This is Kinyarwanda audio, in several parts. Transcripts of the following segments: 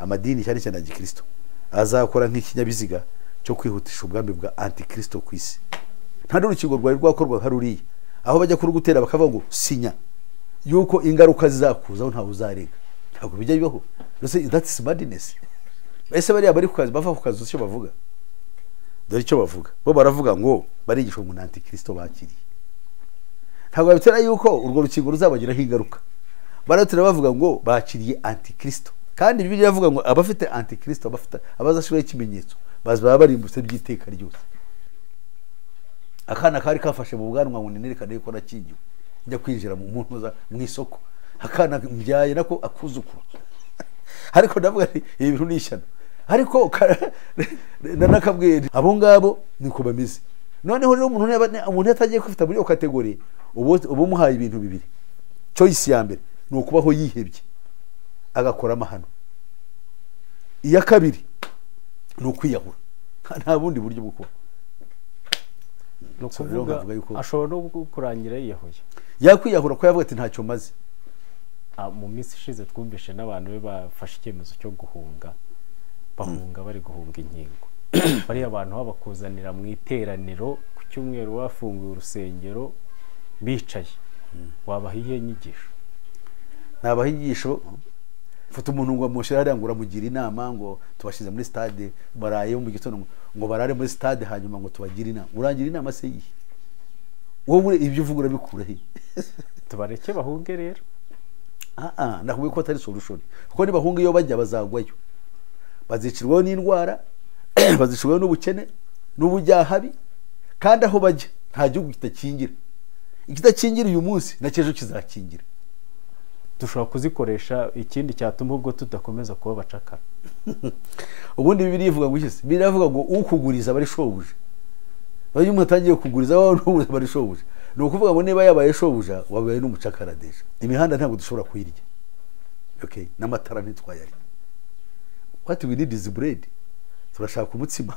amadini cyane cyane ya gikristo azakora nk'ikinyabiziga cyo kwihutisha ubwami bwa antikristo ku isi. Nta n'urukingo rwari rwakorwa haruriye aho bajya kurugutera bakavuga ngo sinya yuko ingaruka zizakuzaho ntawe uzarega. Ntabwo bijya bibaho. That's madness. Ese bariya bari ku kazi bava ku kazi icyo bavuga, dore icyo bavuga bo baravuga ngo barigishwa ngo antikristo bakiriye. Ntabwo bitera yuko urwo rukingo ruzabagiraho ingaruka. Baratira bavuga ngo bakiriye antikristo, kandi Bibiliya iravuga ngo abafite antikristo abazashiraho ikimenyetso bazaba barimbutse by'iteka ryose. Akana kari kafashe mu bwanwa ngo nerekane ko nakingiwe njya kwinjira mu muntu mu isoko, akana mbyaye nako akuzukuru ariko ndavuga ati ibi bintu nishyano, ariko nanakabwira abo ngabo niko bameze. Noneho rero umuntu yatagiye kwifata muri iyo kategori ubu muhaye ibintu bibiri. Choice ya mbere ni ukubaho yihebye agakora amahano, iya kabiri ni ukwiyahura. Nta bundi buryo bwo kuba. No kuvuga ashobora no kurangira yiyahuye, yakwiyahura ko yavuga ati ntacyo maze. Mu minsi ishize twumvishe n'abantu be bafashe icyemezo cyo guhunga, bahunga bari guhunga inkingo. Bari abantu babakuzanira mu iteraniro ku cyumweru bafunguye urusengero bicaye, wabahiye nyigisho. Nabahigisho mfata umuntu ngo amushira hariya ngo uramugira inama ngo tubashize muri stade baraye mu gitondo ngo barare muri stade hanyuma ngo tubagira inama. Urangira inama se yihe? Wowe ibyo uvuga urabikura he? Tubareke bahunge rero. Nakubwiye ko atari solution, kuko nibahunga iyo bajya bazagwayo, bazicirwaho n'indwara, bazicirwaho n'ubukene n'ubujyahabi, kandi aho bajya nta gihugu kitakingira. Ikitakingira uyu munsi na cyejo kizakingira. Dushobora kuzikoresha ikindi cyatuma ubwo tudakomeza kuba bacakara. Ubundi Bibiliya ivuga ngo iki? Bibiliya ivuga ngo ukuguriza bari shobuje. Bayo mutagiye kuguriza abantu bari shobuje. Ni ukuvuga ngo niba yabaye shobuja wabaye n'umucakara deja. Imihanda ntabwo dushobora kuyirya. Okay, n'amatara ntitwayari. What we need is bread. Turashaka umutsima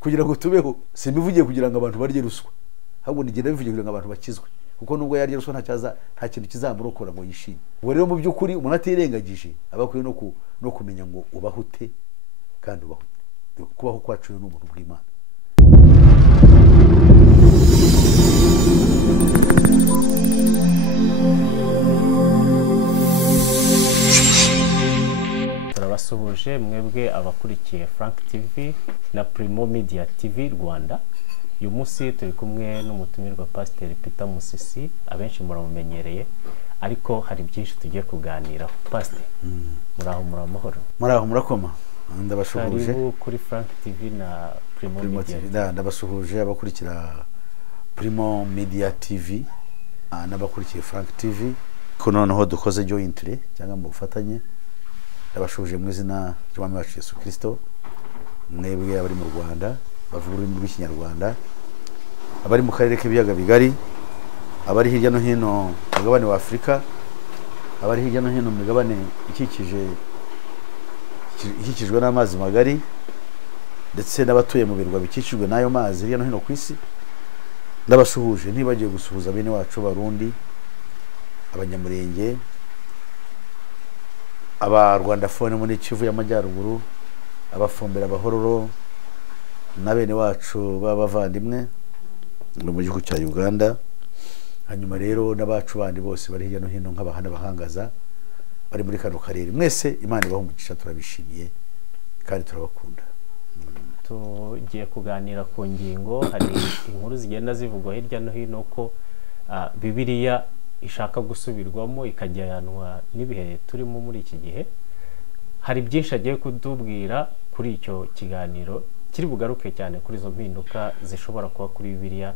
kugira ngo tubeho. Simbivugiye kugira ngo abantu barye ruswa, ahubwo nigenda bivugiye kugira ngo abantu bakizwe, kuko nubwo yarye ruswa nta kintu kizamurokora ngo yishime. Ubwo rero mu by'ukuri umuntu atirengagije abakwiye no kumenya ngo ubahute kandi ubahute. Kubaho kwacu n'umuntu bw'Imana. Turabasuhuje mwebwe abakurikiye Frank TV na Primo Media TV Rwanda. Uyu munsi turi kumwe n'umutumirwa Pastor Peter Musisi, abenshi muramumenyereye, ariko hari byinshi tugiye kuganiraho. Pastor, muraho muramahoro? Muraho murakoma. Ndabasuhuje karibu kuri Frank TV na Primo Media TV. Ndabasuhuje abakurikira Primo Media TV n'abakurikiye Frank TV, ko noneho dukoze jointly cyangwa mu bufatanye. Ndabashuje mu izina ry'Umwami wacu Yesu Kristo, mwebwe abari mu Rwanda bavuga ururimi rw'Ikinyarwanda, abari mu karere k'ibiyaga bigari, abari hirya no hino mu mugabane wa Afurika, abari hirya no hino mu migabane ikikijwe n'amazi magari, ndetse n'abatuye mu birwa bikikijwe n'ayo mazi hirya no hino ku isi. Ndabasuhuje ntibagiye gusuhuza bene wacu Barundi, Abanyamurenge, aba Rwandafone muri Kivu y'Amajyaruguru, abafumbira abahororo na bene wacu b'abavandimwe mu gihugu cya Uganda. Hanyuma rero n'abacu bandi bose bari hirya no hino nk'abahana bahangaza bari muri kano karere. Mwese Imana ibahe umugisha, turabishimiye kandi turabakunda. Tugiye kuganira ku ngingo, hari inkuru zigenda zivugwa hirya no hino ko Bibiliya ishaka gusubirwamo ikajyanwa n'ibihe turimo muri iki gihe. Hari byinshi agiye kutubwira kuri icyo kiganiro, kiri bugaruke cyane kuri izo mpinduka zishobora kuba kuri Bibiliya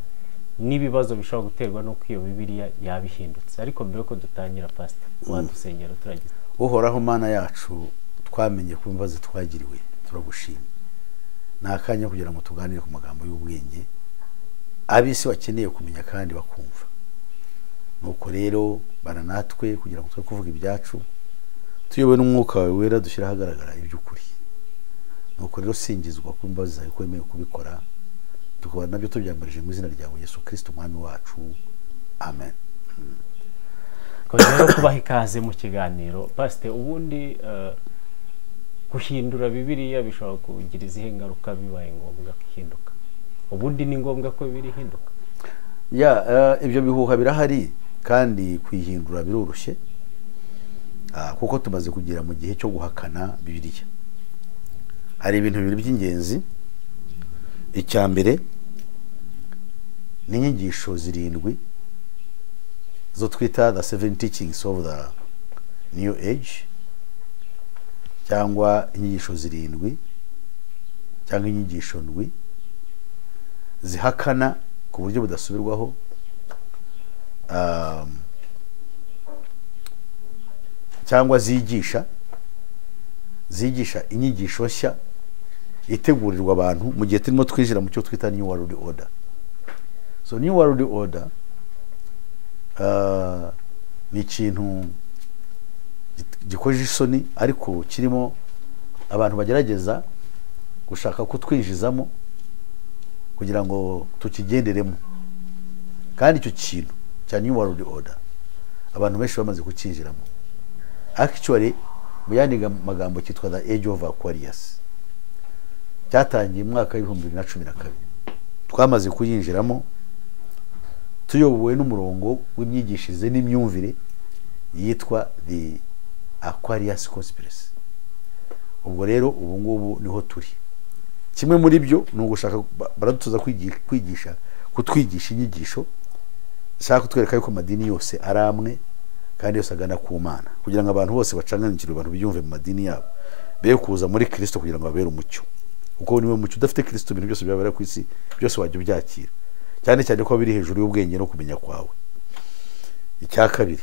n'ibibazo bishobora guterwa no kwiyo Bibiliya yabihindutse. Ariko mbere ko dutangira, Pastor, wadusengera turagize. Uhoraho Mana yacu, twamenye ku mbabazi twagiriwe, turagushimye. Nakanya kugira ngo tuganire ku magambo y'ubwenge abisi bakeneye kumenya kandi bakumva. Nuko rero baranatwe kugira ngo twe kuvuga ibyacu, tuyobe n'umwuka wawe wera dushyira hagaragara iby'ukuri. Nuko rero singizwa ku mbabazi zawe kwemeye kubikora, tukaba nabyo tubyambarije mu izina ryawe Yesu Kristo Umwami wacu, amen. Kongera kubaha ikaze mu kiganiro. Pastor, ubundi guhindura bibiliya bishobora kugira izihe ngaruka bibaye ngombwa ihinduka? Ubundi ni ngombwa ko bibiri hinduka? Ibyo bihuha birahari kandi kwihindura biroroshye, kuko tumaze kugera mu gihe cyo guhakana bibiliya. Hari ibintu bibiri by'ingenzi. Icya mbere ni inyigisho zirindwi zo twita the 7 teachings of the new age, cyangwa inyigisho zirindwi cyangwa inyigisho ndwi zihakana ku buryo budasubirwaho cyangwa zigisha inyigisho nshya itegurirwa abantu mu gihe turimo twinjira mu cyo twita new world order. So new world order ni ikintu gikoje isoni, ariko kirimo abantu bagerageza gushaka kutwinjizamo kugira ngo tukigenderemo, kandi icyo kintu cya new world order abantu benshi bamaze kukinjiramo. Actually mu yandi magambo cyitwa the age of Aquarius, cyatangiye mu mwaka wa 2012. Twamaze kuyinjiramo tuyobowe n'umurongo w'imyigishirize n'imyumvire yitwa the Aquarius conspiracy. Ubwo rero ubu ngubu niho turi. Kimwe muri byo ni ugushaka baradutoza kutwigisha inyigisho shaka kutwereka yuko amadini yose ari amwe kandi yose agana ku Mana, kugira ngo abantu bose bacanganikirwe, abantu biyumve mu madini yabo, be kuza muri Kristo kugira ngo babere umucyo. Kuko niwe mucyo, udafite Kristo ibintu byose byabera ku isi byose wajya ubyakira, cyane cyane ko biri hejuru y'ubwenge no kumenya kwawe. Icya kabiri,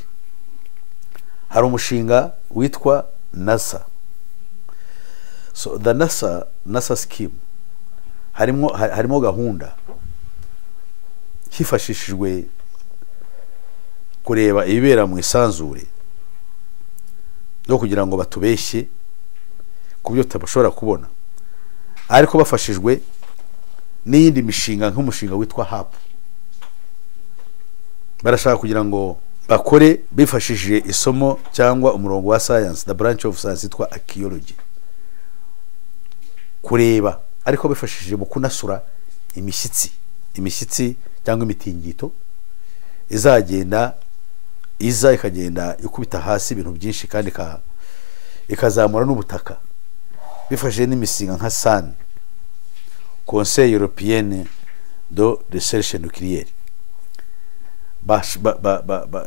hari umushinga witwa NASA. So the NASA scheme harimo gahunda hifashishijwe kureba ibibera mu isanzure no kugira ngo batubeshye ku byo tutabashobora kubona, ariko bafashijwe n'iyindi mishinga nk'umushinga witwa HAP. Barashaka kugira ngo bakore bifashishije isomo cyangwa umurongo wa science, the branch of science yitwa archaeology, kureba ariko bifashishije mu kunasura imishyitsi cyangwa imitingito izagenda ikagenda ikubita hasi ibintu byinshi kandi ikazamura n'ubutaka, bifashishije n'imisinga nka SAN, Conseil Européen de Recherche Nucléaire,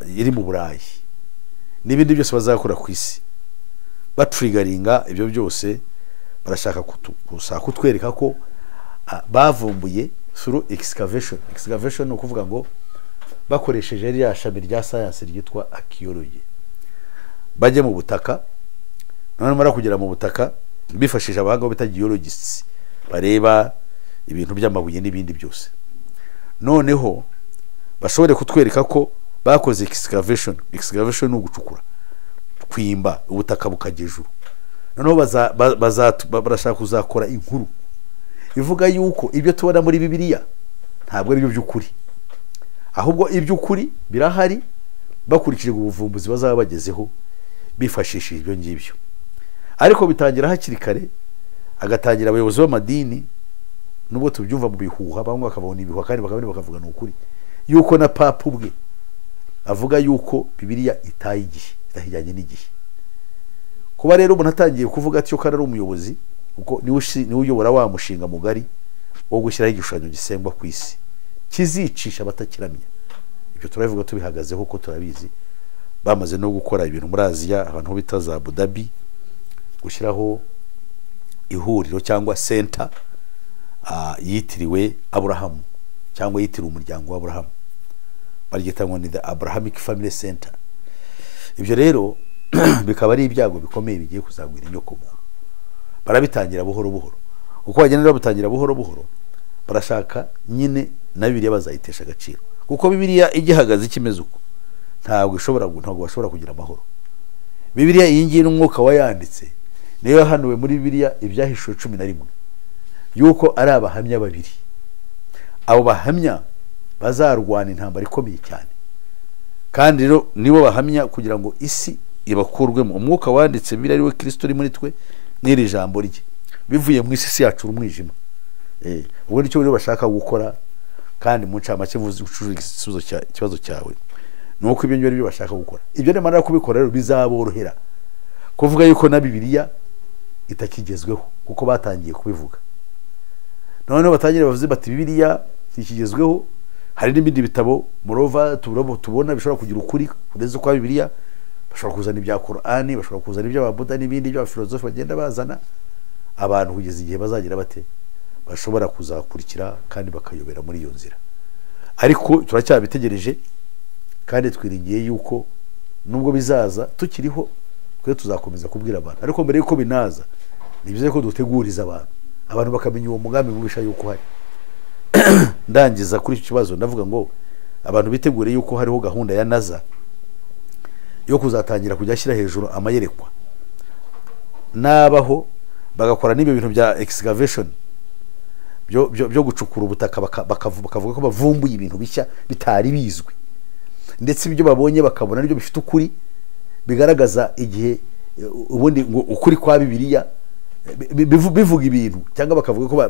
iri mu Burayi, n'ibindi byose bazakora ku isi batrigaringa. Ibyo byose barashaka kutwereka ko bavumbuye through excavation no kuvuga ngo bakoresheje rya shami rya science ryitwa archaeology, bajye mu butaka, none mara kugera mu butaka bifashishije abahanga bita geologists, bareba ibintu by'amabuye n'ibindi byose, noneho bashobore kutwereka ko bakoze excavation ni ugucukura, kwimba ubutaka bukagejuru. Noneho barashaka kuzakora inkuru ivuga yuko ibyo tubona muri Bibiliya ntabwo ari byo by'ukuri, ahubwo iby'ukuri birahari, bakurikije ubuvumbuzi bazaba bagezeho bifashishije ibyo ngibyo. Ariko bitangira hakiri kare, agatangira abayobozi b'amadini, nubwo tubyumva mu bihuha, bamwe bakabona ibihuha kandi bakavuga n'ukuri, yuko na papa ubwe avuga yuko Bibiliya itaye igihe, idahijyanye n'igihe. Kuba rero umuntu atangiye kuvuga ati yuko ari umuyobozi, kuko niwe uyobora wa mushinga mugari wo gushyiraho igishushanyo gisengwa ku isi kizicisha abatakiramya, ibyo turabivuga tubihagazeho ko turabizi. Bamaze no gukora ibintu muri Aziya, abantu bita za Abu Dhabi, gushyiraho ihuriro cyangwa center yitiriwe Aburahamu cyangwa yitiriwe umuryango wa Aburahamu, baryita ngo ni the Abrahamic Family Center. Ibyo rero bikaba ari ibyago bikomeye bigiye kuzagwira inyoko muntu. Barabitangira buhoro buhoro, uko bagenda babitangira buhoro buhoro, barashaka nyine na Bibiliya bazayitesha agaciro, kuko Bibiliya igihagaze kimeze uko ntabwo bashobora kugira amahoro. Bibiliya iyi ngiyi n'umwuka wayanditse niyo yahanuwe muri Bibiliya ibyahishuwe 11 yuko ari abahamya babiri. Abo bahamya bazarwana intambara ikomeye cyane, kandi rero nibo bahamya kugira ngo isi ibakurwemo. Umwuka wanditse Bibiliya ari we Kristo uri muri twe, n'iri jambo rye bivuye mu isi yacu umwijima. Ubwo nicyo rero bashaka gukora, kandi mu ncamake vuze ikibazo cyawe nuko ibyo byo bashaka gukora. Ibyo nemara kubikora rero bizaborohera kuvuga yuko na Bibiliya itakigezweho, kuko batangiye kubivuga. Noneho batangira bavuze bati Bibiliya ikigezweho, hari n'ibindi bitabo murova tubona bishobora kugira ukuri kugeza kwa Bibiliya. Bashobora kuzana ibya Qur'ani, bashobora kuzana iby'ababuda n'ibindi by'abafilozofi bagenda bazana, abantu kugeza igihe bazagira bate bashobora kuzakurikira kandi bakayobera muri iyo nzira. Ariko turacyabitegereje, kandi twiringiye yuko nubwo bizaza tukiriho twe tuzakomeza kubwira abantu. Ariko mbere yuko binaza ni byiza ko duteguriza abantu bakamenya uwo mugambi mubisha yuko hari. Ndangiza kuri icyo kibazo ndavuga ngo abantu bitegure yuko hariho gahunda ya NASA yo kuzatangira kujya ashyira hejuru amayerekwa, nabaho bagakora n'ibyo bintu bya excavation byo gucukura ubutaka, bakavuga ko bavumbuye ibintu bishya bitari bizwi, ndetse ibyo babonye bakabona n'ibyo bifite ukuri, bigaragaza igihe ubundi ngo ukuri kwa Bibiliya bivuga ibintu, cyangwa bakavuga ko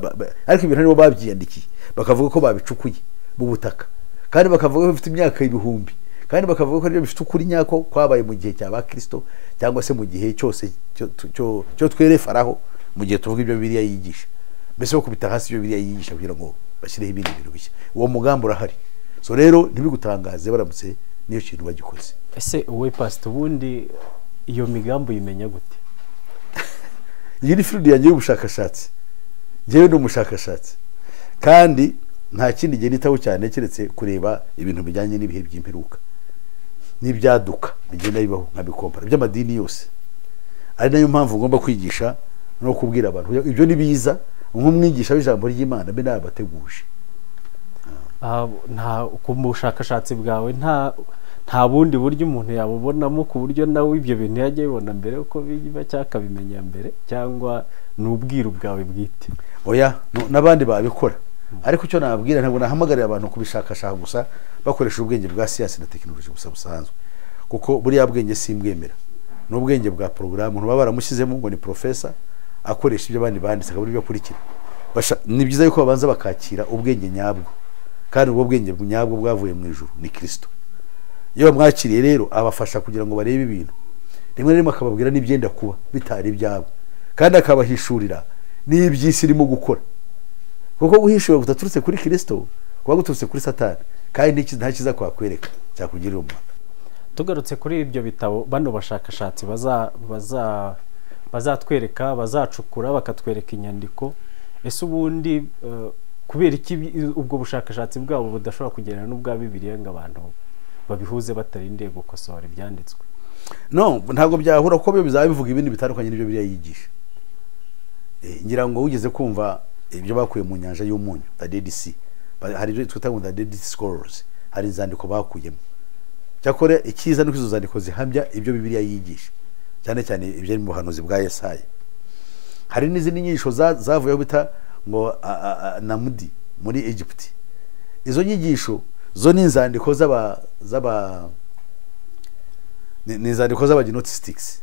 ariko ibintu nibo babyiyandikiye, bakavuga ko babicukuye mu butaka, kandi bakavuga ko bifite imyaka ibihumbi, kandi bakavuga ko bifite ukuri nyako kwabaye mu gihe cya Bakristo, cyangwa se mu gihe cyose cyo twerefaraho, mu gihe tuvuga ibyo Bibiliya yigisha. Mbese bakubita hasi ibyo Bibiliya yigisha kugira ngo bashyireho ibindi bintu bishya. Uwo mugambi urahari. So rero ntibigutangaze baramutse niyo kintu bagikoze. Ese wowe pastor, ubundi iyo migambi uyimenya gute? Iyi ni field yanjye y'ubushakashatsi. Njyewe ni umushakashatsi, kandi nta kindi gihe nitaho cyane keretse kureba ibintu bijyanye n'ibihe by'imperuka n'ibyaduka bigenda bibaho nkabikompara by'amadini yose. Ari nayo mpamvu ngomba kwigisha no kubwira abantu ibyo ni biza nk'umwigisha w'ijambo ry'Imana be nabateguje. Nta ku bushakashatsi bwawe nta bundi buryo umuntu yabubonamo ku buryo nawe ibyo bintu yagiye bibona mbere uko biba cyakabimenya mbere, cyangwa n'ubwiru bwawe bwite? Oya, n'abandi babikora. Ariko icyo nababwira, ntabwo nahamagarira abantu kubishakashaka gusa bakoresha ubwenge bwa siyansi na tekinoloji gusa busanzwe, kuko buriya bwenge simbwemera. N'ubwenge bwa porogaramu umuntu baba baramushyizemo ngo ni profesa akoresha ibyo abandi banditse akabura ibyo akurikira. Ni byiza yuko babanza bakakira ubwenge nyabwo, kandi ubwo bwenge nyabwo bwavuye mu ijuru ni Kristo. Iyo bamwakiriye rero abafasha kugira ngo barebe ibintu, rimwe na rimwe akababwira n'ibyenda kuba bitari ibyabo, kandi akabahishurira n'iby'isi irimo gukora, kuko guhishura gutaturutse kuri Kristo kuba guturutse kuri Satani, kandi nta kiza kwakwereka cyakugirira umumaro. Tugarutse kuri ibyo bitabo, bano bashakashatsi bazatwereka, bazacukura bakatwereka inyandiko, ese ubundi kubera iki ubwo bushakashatsi bwabo budashobora kugerana n'ubwa Bibiliya ngo abantu babihuze batarindiye gukosora ibyanditswe? No, ntabwo byahura, kuko byo bizaba bivuga ibindi bitandukanye n'ibyo Bibiliya yigisha. Ngira ngo ugeze kumva ibyo bakuye mu nyanja y'umunyu, the Dead Sea. Hari ibyo twita ngo the Dead Scrolls, hari inzandiko bakuyemo. Cyakora ikiza nuko izo zandiko zihamya ibyo Bibiliya yigisha, cyane cyane ibyo mu buhanuzi bwa Yesaya. Hari n'izindi nyigisho zavuyeho bita ngo Namudi muri Egypt. Izo nyigisho zo ni inzandiko n'inzandiko z'abagnostics.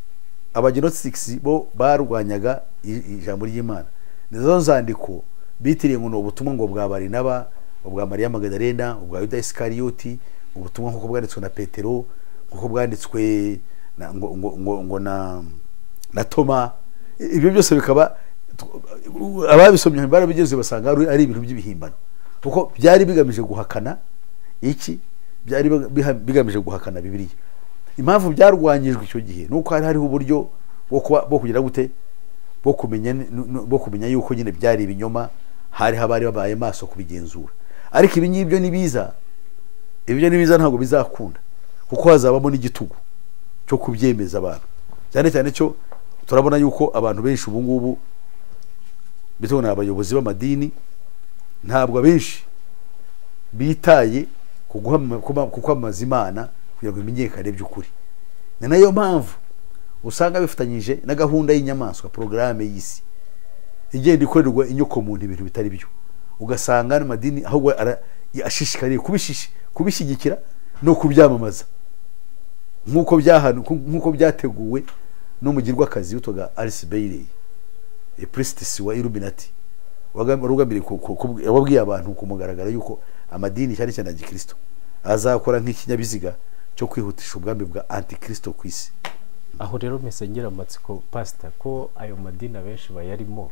Abagnostics bo barwanyaga ijambo ry'Imana. Nizo nzandiko bitiriye ngo ubutumwa ngo bwa Barinaba, ubwa Mariya Magdalena, ubwa Yuda Iskariyoti, ubutumwa nk'uko bwanditswe na Petero, nk'uko bwanditswe ngo na Toma. Ibyo byose bikaba ababisomye barabigeze basanga ari ibintu by'ibihimbano, kuko byari bigamije guhakana iki, byari bigamije guhakana Bibiliya. Impamvu byarwanyijwe icyo gihe nuko hariho uburyo bwo kugira gute bwo kumenya yuko nyine byari ibinyoma, hari habari babaye maso kubigenzura. Ariko ibi ngibyo nibiza, ibyo nibiza ntabwo bizakunda, kuko hazabamo n'igitugu cyo kubyemeza abantu. Cyane cyane cyo turabona yuko abantu benshi ubu ngubu bitona abayobozi b'amadini, ntabwo abenshi bitaye kukwamamaza Imana kugira ngo imenyekane by'ukuri. Ni nayo mpamvu usanga bifatanyije na gahunda y'inyamaswa, porogaramu y'isi igenda ikorerwa inyoko muntu ibintu bitari byo. Ugasanga n'amadini ahubwo ashishikariye kubishyigikira no kubyamamaza, nk'uko byateguwe n'umugirwakazi witwaga Alice Bailey priestess wa Illuminati warugambiriye wabwiye abantu kumugaragara yuko amadini cyane cyane ya gikristo azakora nk'ikinyabiziga cyo kwihutisha ubwami bwa antikristo ku isi. Aho rero mesengera amatsiko pastor ko ayo madini abenshi bayarimo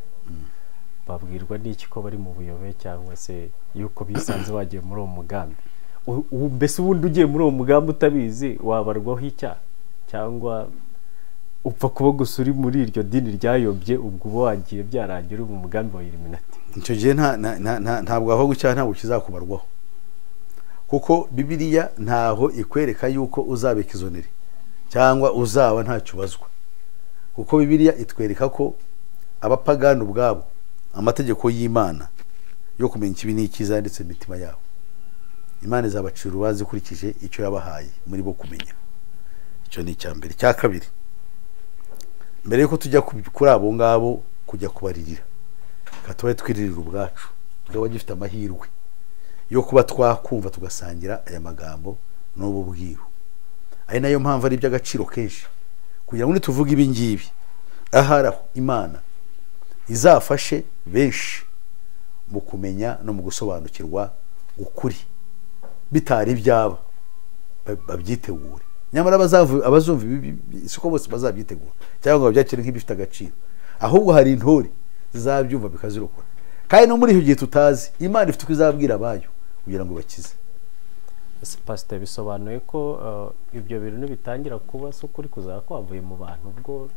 babwirwa n'iki ko bari mu buyobe cyangwa se yuko bisanze bagiye muri uwo mugambi. Mbese ubundi ugiye muri uwo mugambi utabizi wabarwaho icyaha cyangwa upfa kuba gusa uri muri iryo dini ryayobye ubwo uba wagiye byarangira mu mugambi wa Illuminati. Icyo gihe ntabwo aho gucyaha ntabwo kizakubarwaho, kuko Bibiliya ntaho ikwereka yuko uzabeka izonere cyangwa uzaba ntacyo ubazwa, kuko Bibiliya itwereka ko abapagani ubwabo amategeko y'Imana yo kumenya ikibi n'ikiza yanditse mu mitima yabo. Imana izabacira urubanza ikurikije icyo yabahaye muri bo kumenya. Icyo ni icya mbere. Cya kabiri, mbere yuko tujya kuri abo ngabo kujya kubaririra, katubaye twiririra ubwacu tukaba gifite amahirwe yo kuba twakumva tugasangira aya magambo n'ubu bwiru. Ari nayo mpamvu ari iby'agaciro kenshi kugira ngo tuvuge ibi ngibi aharaho Imana izafashe benshi mu kumenya no mu gusobanukirwa ukuri bitari byaba babyitegure. Nyamara abazumva isuko bose bazabyitegura cyangwa babyakire nk'ibifite agaciro, ahubwo hari intore zizabyumva bikazirokora. Kandi no muri icyo gihe tutazi Imana ifite kuzabwira abayo kugira ngo bakize. Pastor bisobanuye ko ibyo bintu bitangira kuba so kuri kuzakwavuye mu bantu, ubwo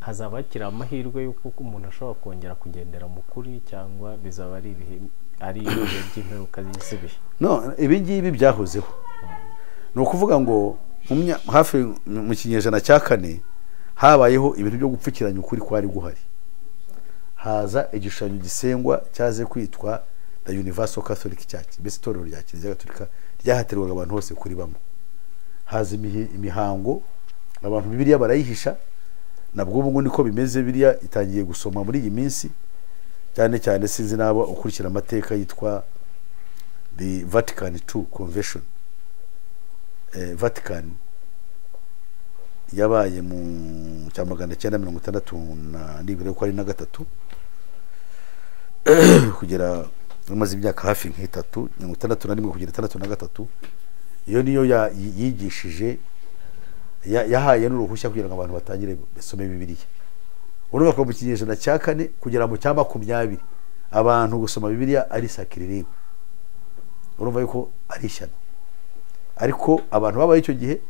hazaba hakiri amahirwe yuko umuntu ashobora kongera kugendera mu kuri, cyangwa bizaba ari ibihe by'imperuka z'ibihe. No, ibi ngibi byahozeho. Ni ukuvuga ngo hafi mu kinyejana cya 4 habayeho ibintu byo gupfukiranya ukuri kwari guhari. Haza igishushanyo gisengwa cyaze kwitwa the Universal Catholic Church, mbese itorero rya Kiliziya Gatolika ryahatirwaga abantu hose kuri bamwe. Haza imihango abantu Bibiliya barayihisha, nabwo ubu niko bimeze. Bibiliya itangiye gusoma muri iyi minsi, cyane cyane sinzi nabo ukurikira amateka yitwa the Vatican II Convention. Vatican yabaye mu 1963 ko ari na gatatu kugera umaze imyaka hafi nk'itatu 61 kugera 63. Iyo niyo yigishije yahaye n'uruhushya kugira ngo abantu batangire basome Bibiliya. Urumva ko mu kinyejana cya 4 kugera mu cya 20 abantu gusoma Bibiliya ari sakirire. Urumva yuko ari ishyano. Ariko abantu babaye icyo gihe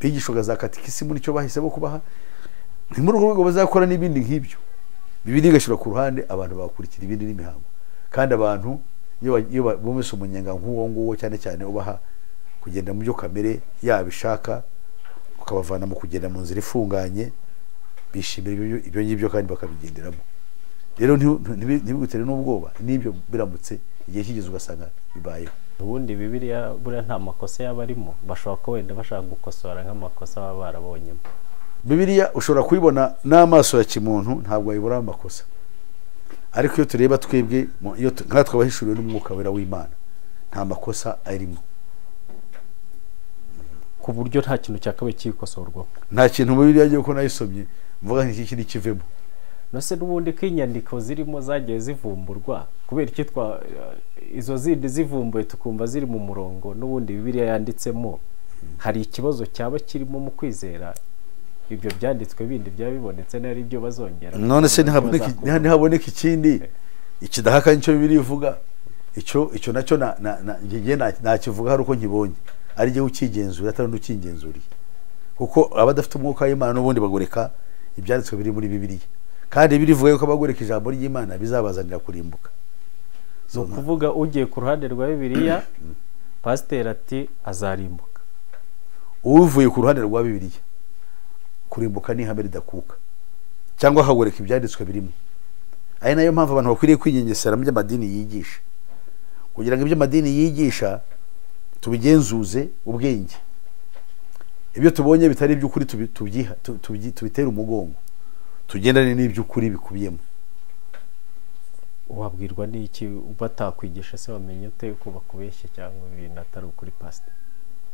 bigishwaga za katikisimu nicyo bahisemo kubaha, ni muri urwo bazakora n'ibindi nk'ibyo. Bibiliya igashira ku ruhande, abantu bakurikira ibindi n'imihango. Kandi abantu iyo bumvise umunyenga nk'uwo nguwo cyane cyane ubaha kugenda mu byo kamere yabishaka, ukabavana mu kugenda mu nzira ifunganye, bishimira ibyo ngibyo kandi bakabigenderamo. Rero ntibigutere n'ubwoba n'ibyo biramutse igihe kigeze ugasanga bibayeho. Ubundi Bibiliya buriya nta makosa yaba arimo, bashobora ko wenda bashaka gukosora nk'amakosa baba barabonyemo. Bibiliya ushobora kuyibona n'amaso ya kimuntu, ntabwo ayibura amakosa. Ariko iyo tureba twebwe nka twabahishuriwe n'umwuka wera w'Imana, nta makosa arimo, ku buryo nta kintu cyakabaye kikosorwa. Nta kintu mu Bibiliya agiye ko nayisomye mvuga nk'iki kiri kivemo. Nose n'ubundi ko inyandiko zirimo zagiye zivumburwa, kubera iki izo zindi zivumbuye tukumva ziri mu murongo n'ubundi Bibiliya yanditsemo, hari ikibazo cyaba kirimo mu kwizera ibyo byanditswe bindi byabibonetse n'ari ibyo bazongera. None se ntihaboneka ikindi ikidahaka nicyo Bibiliya ivuga. Icyo nacyo nakivuga hari uko nkibonye, ari gihe ukigenzura atari n'ukingenzuriye, kuko abadafite umwuka w'Imana n'ubundi bagoreka ibyanditswe biri muri Bibiliya, kandi birivuga ko abagoreka ijambo ry'Imana bizabazanira kurimbuka. So kuvuga ugiye ku ruhande rwa Bibiliya, pasiteri ati azarimbuka. Uvuye ku ruhande rwa Bibiliya, kurimbuka ni ihame ridakuka, cyangwa hagoreka ibyanditswe birimo. Ari nayo mpamvu abantu bakwiriye kwinyengesera mu by'amadini yigisha, kugira ngo ibyo amadini yigisha tubigenzuze ubwenge. Ibyo tubonye bitari iby'ukuri tubitera umugongo, tugendane n'iby'ukuri bikubiyemo. Wabwirwa n'iki batakwigisha se wamenye ute ko bakubeshye cyangwa ibintu atari ukuri pastor?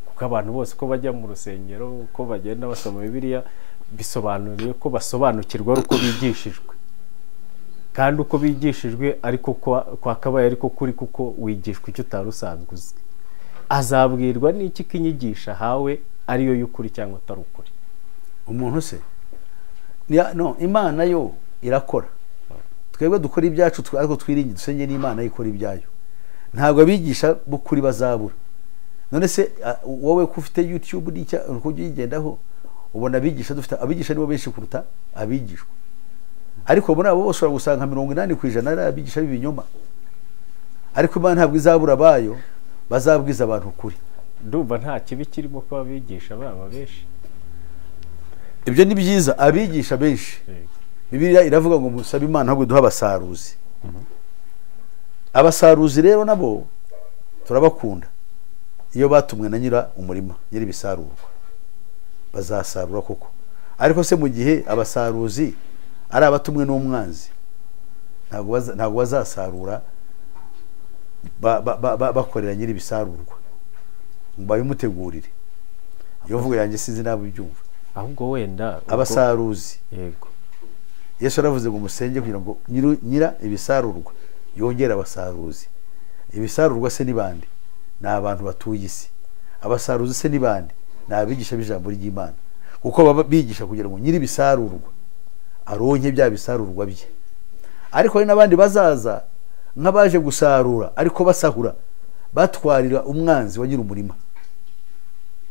Kuko abantu bose ko bajya mu rusengero ko bagenda basoma Bibiliya bisobanuriye ko basobanukirwa uko bigishijwe. kandi uko bigishijwe ariko kwakabaye ariko kuri, kuko wigishwa icyo utari usanzwe uzi. Azabwirwa n'iki ko inyigisho ahawe ariyo y'ukuri cyangwa atari ukuri? Umuntu se no, Imana yo irakora, twebwe dukora ibyacu ariko twiringi dusenge n'Imana ikora ibyayo. Ntabwo abigisha b'ukuri bazabura. None se wowe ko ufite YouTube n'icya kujya uyigendaho, ubona abigisha dufite abigisha nibo benshi kuruta abigishwa, ariko muri abo bose uragusanga 80% ari abigisha b'ibinyoma. Ariko Imana ntabwo izabura bayo bazabwiza abantu ukuri. Ndumva nta kibi kirimo ko abigisha baba benshi. Ibyo ni byiza, abigisha benshi. Bibiliya iravuga ngo musabe Imana ntabwo duha abasaruzi. Abasaruzi rero nabo turabakunda. Iyo batumwe na nyira umurima, nyiri bisarurwa, bazasarura koko. Ariko se mu gihe abasaruzi ari abatumwe n'umwanzi, ntabwo bazasarura bakorera nyiri bisarurwa ngo babimutegurire. Iyo mvugo yanjye sinzi nabo ibyumva. Ahubwo wenda abasaruzi, yego, Yesu aravuze ngo musenge kugira ngo nyira ibisarurwa yongera abasaruzi. Ibisarurwa se ni bande? Ni abantu batuye isi. Abasaruzi se ni bande? Ni abigisha b'ijambo ry'Imana, kuko baba bigisha kugira ngo nyiri ibisarurwa aronke bya bisarurwa bye. Ariko hari n'abandi bazaza nk'abaje gusarura ariko basahura, batwarira umwanzi wa nyiri umurima,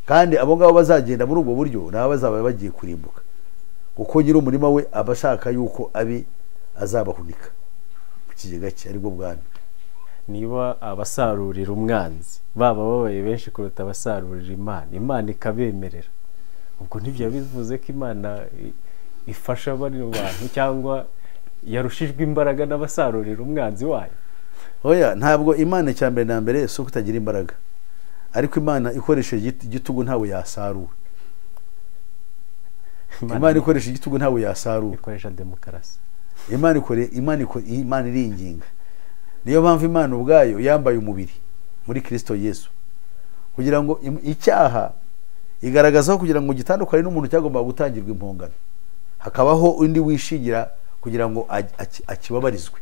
kandi abo ngabo bazagenda muri ubwo buryo nabo bazaba bagiye kurimbuka, kuko nyiri umurima we abashaka yuko azabahunika mu kigega cye aribwo bwami. Niba abasarurira umwanzi baba babaye benshi kuruta abasarurira Imana ikabemerera, ubwo ntibyo bivuze ko Imana ifasha bari bantu cyangwa yarushijwe imbaraga n'abasarurira umwanzi wayo? Oya, ntabwo Imana cyambere na mbere so kutagira imbaraga, ariko Imana ikoresheje igitugu ntawe yasarura. Imana ikoresha igitugu ntawe yasarura, ikoresha demokarasi. Imana iringinga. Niyo mpamvu Imana ubwayo yambaye umubiri muri Kristo Yesu, kugira ngo icyaha igaragazaho kugira ngo gitandukane n'umuntu cyagomba gutangirwa impongano, hakabaho undi wishingira kugira ngo akibabarizwe.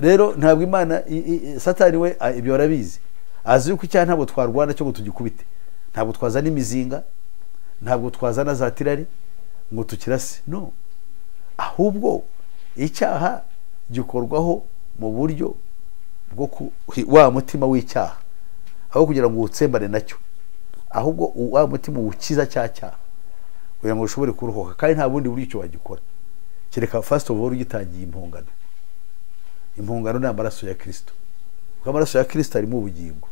Rero ntabwo Imana, Satani we ibyo arabizi, azi yuko icyaha ntabwo twarwana cyo ngo tugikubite, ntabwo twazana imizinga, ntabwo twazana za tirari ngo tukirase, no. Ahubwo icyaha gikorwaho mu buryo bwo wa mutima w'icyaha, aho kugira ngo utsembane nacyo, ahubwo wa mutima ukiza cya cyaha kugira ngo ushobore kuruhuka, kandi nta bundi buryo icyo wagikora kereka first of all ugitangiye impongano. Impongano ni amaraso ya Kristo, kuko amaraso ya Kristo arimo ubugingo,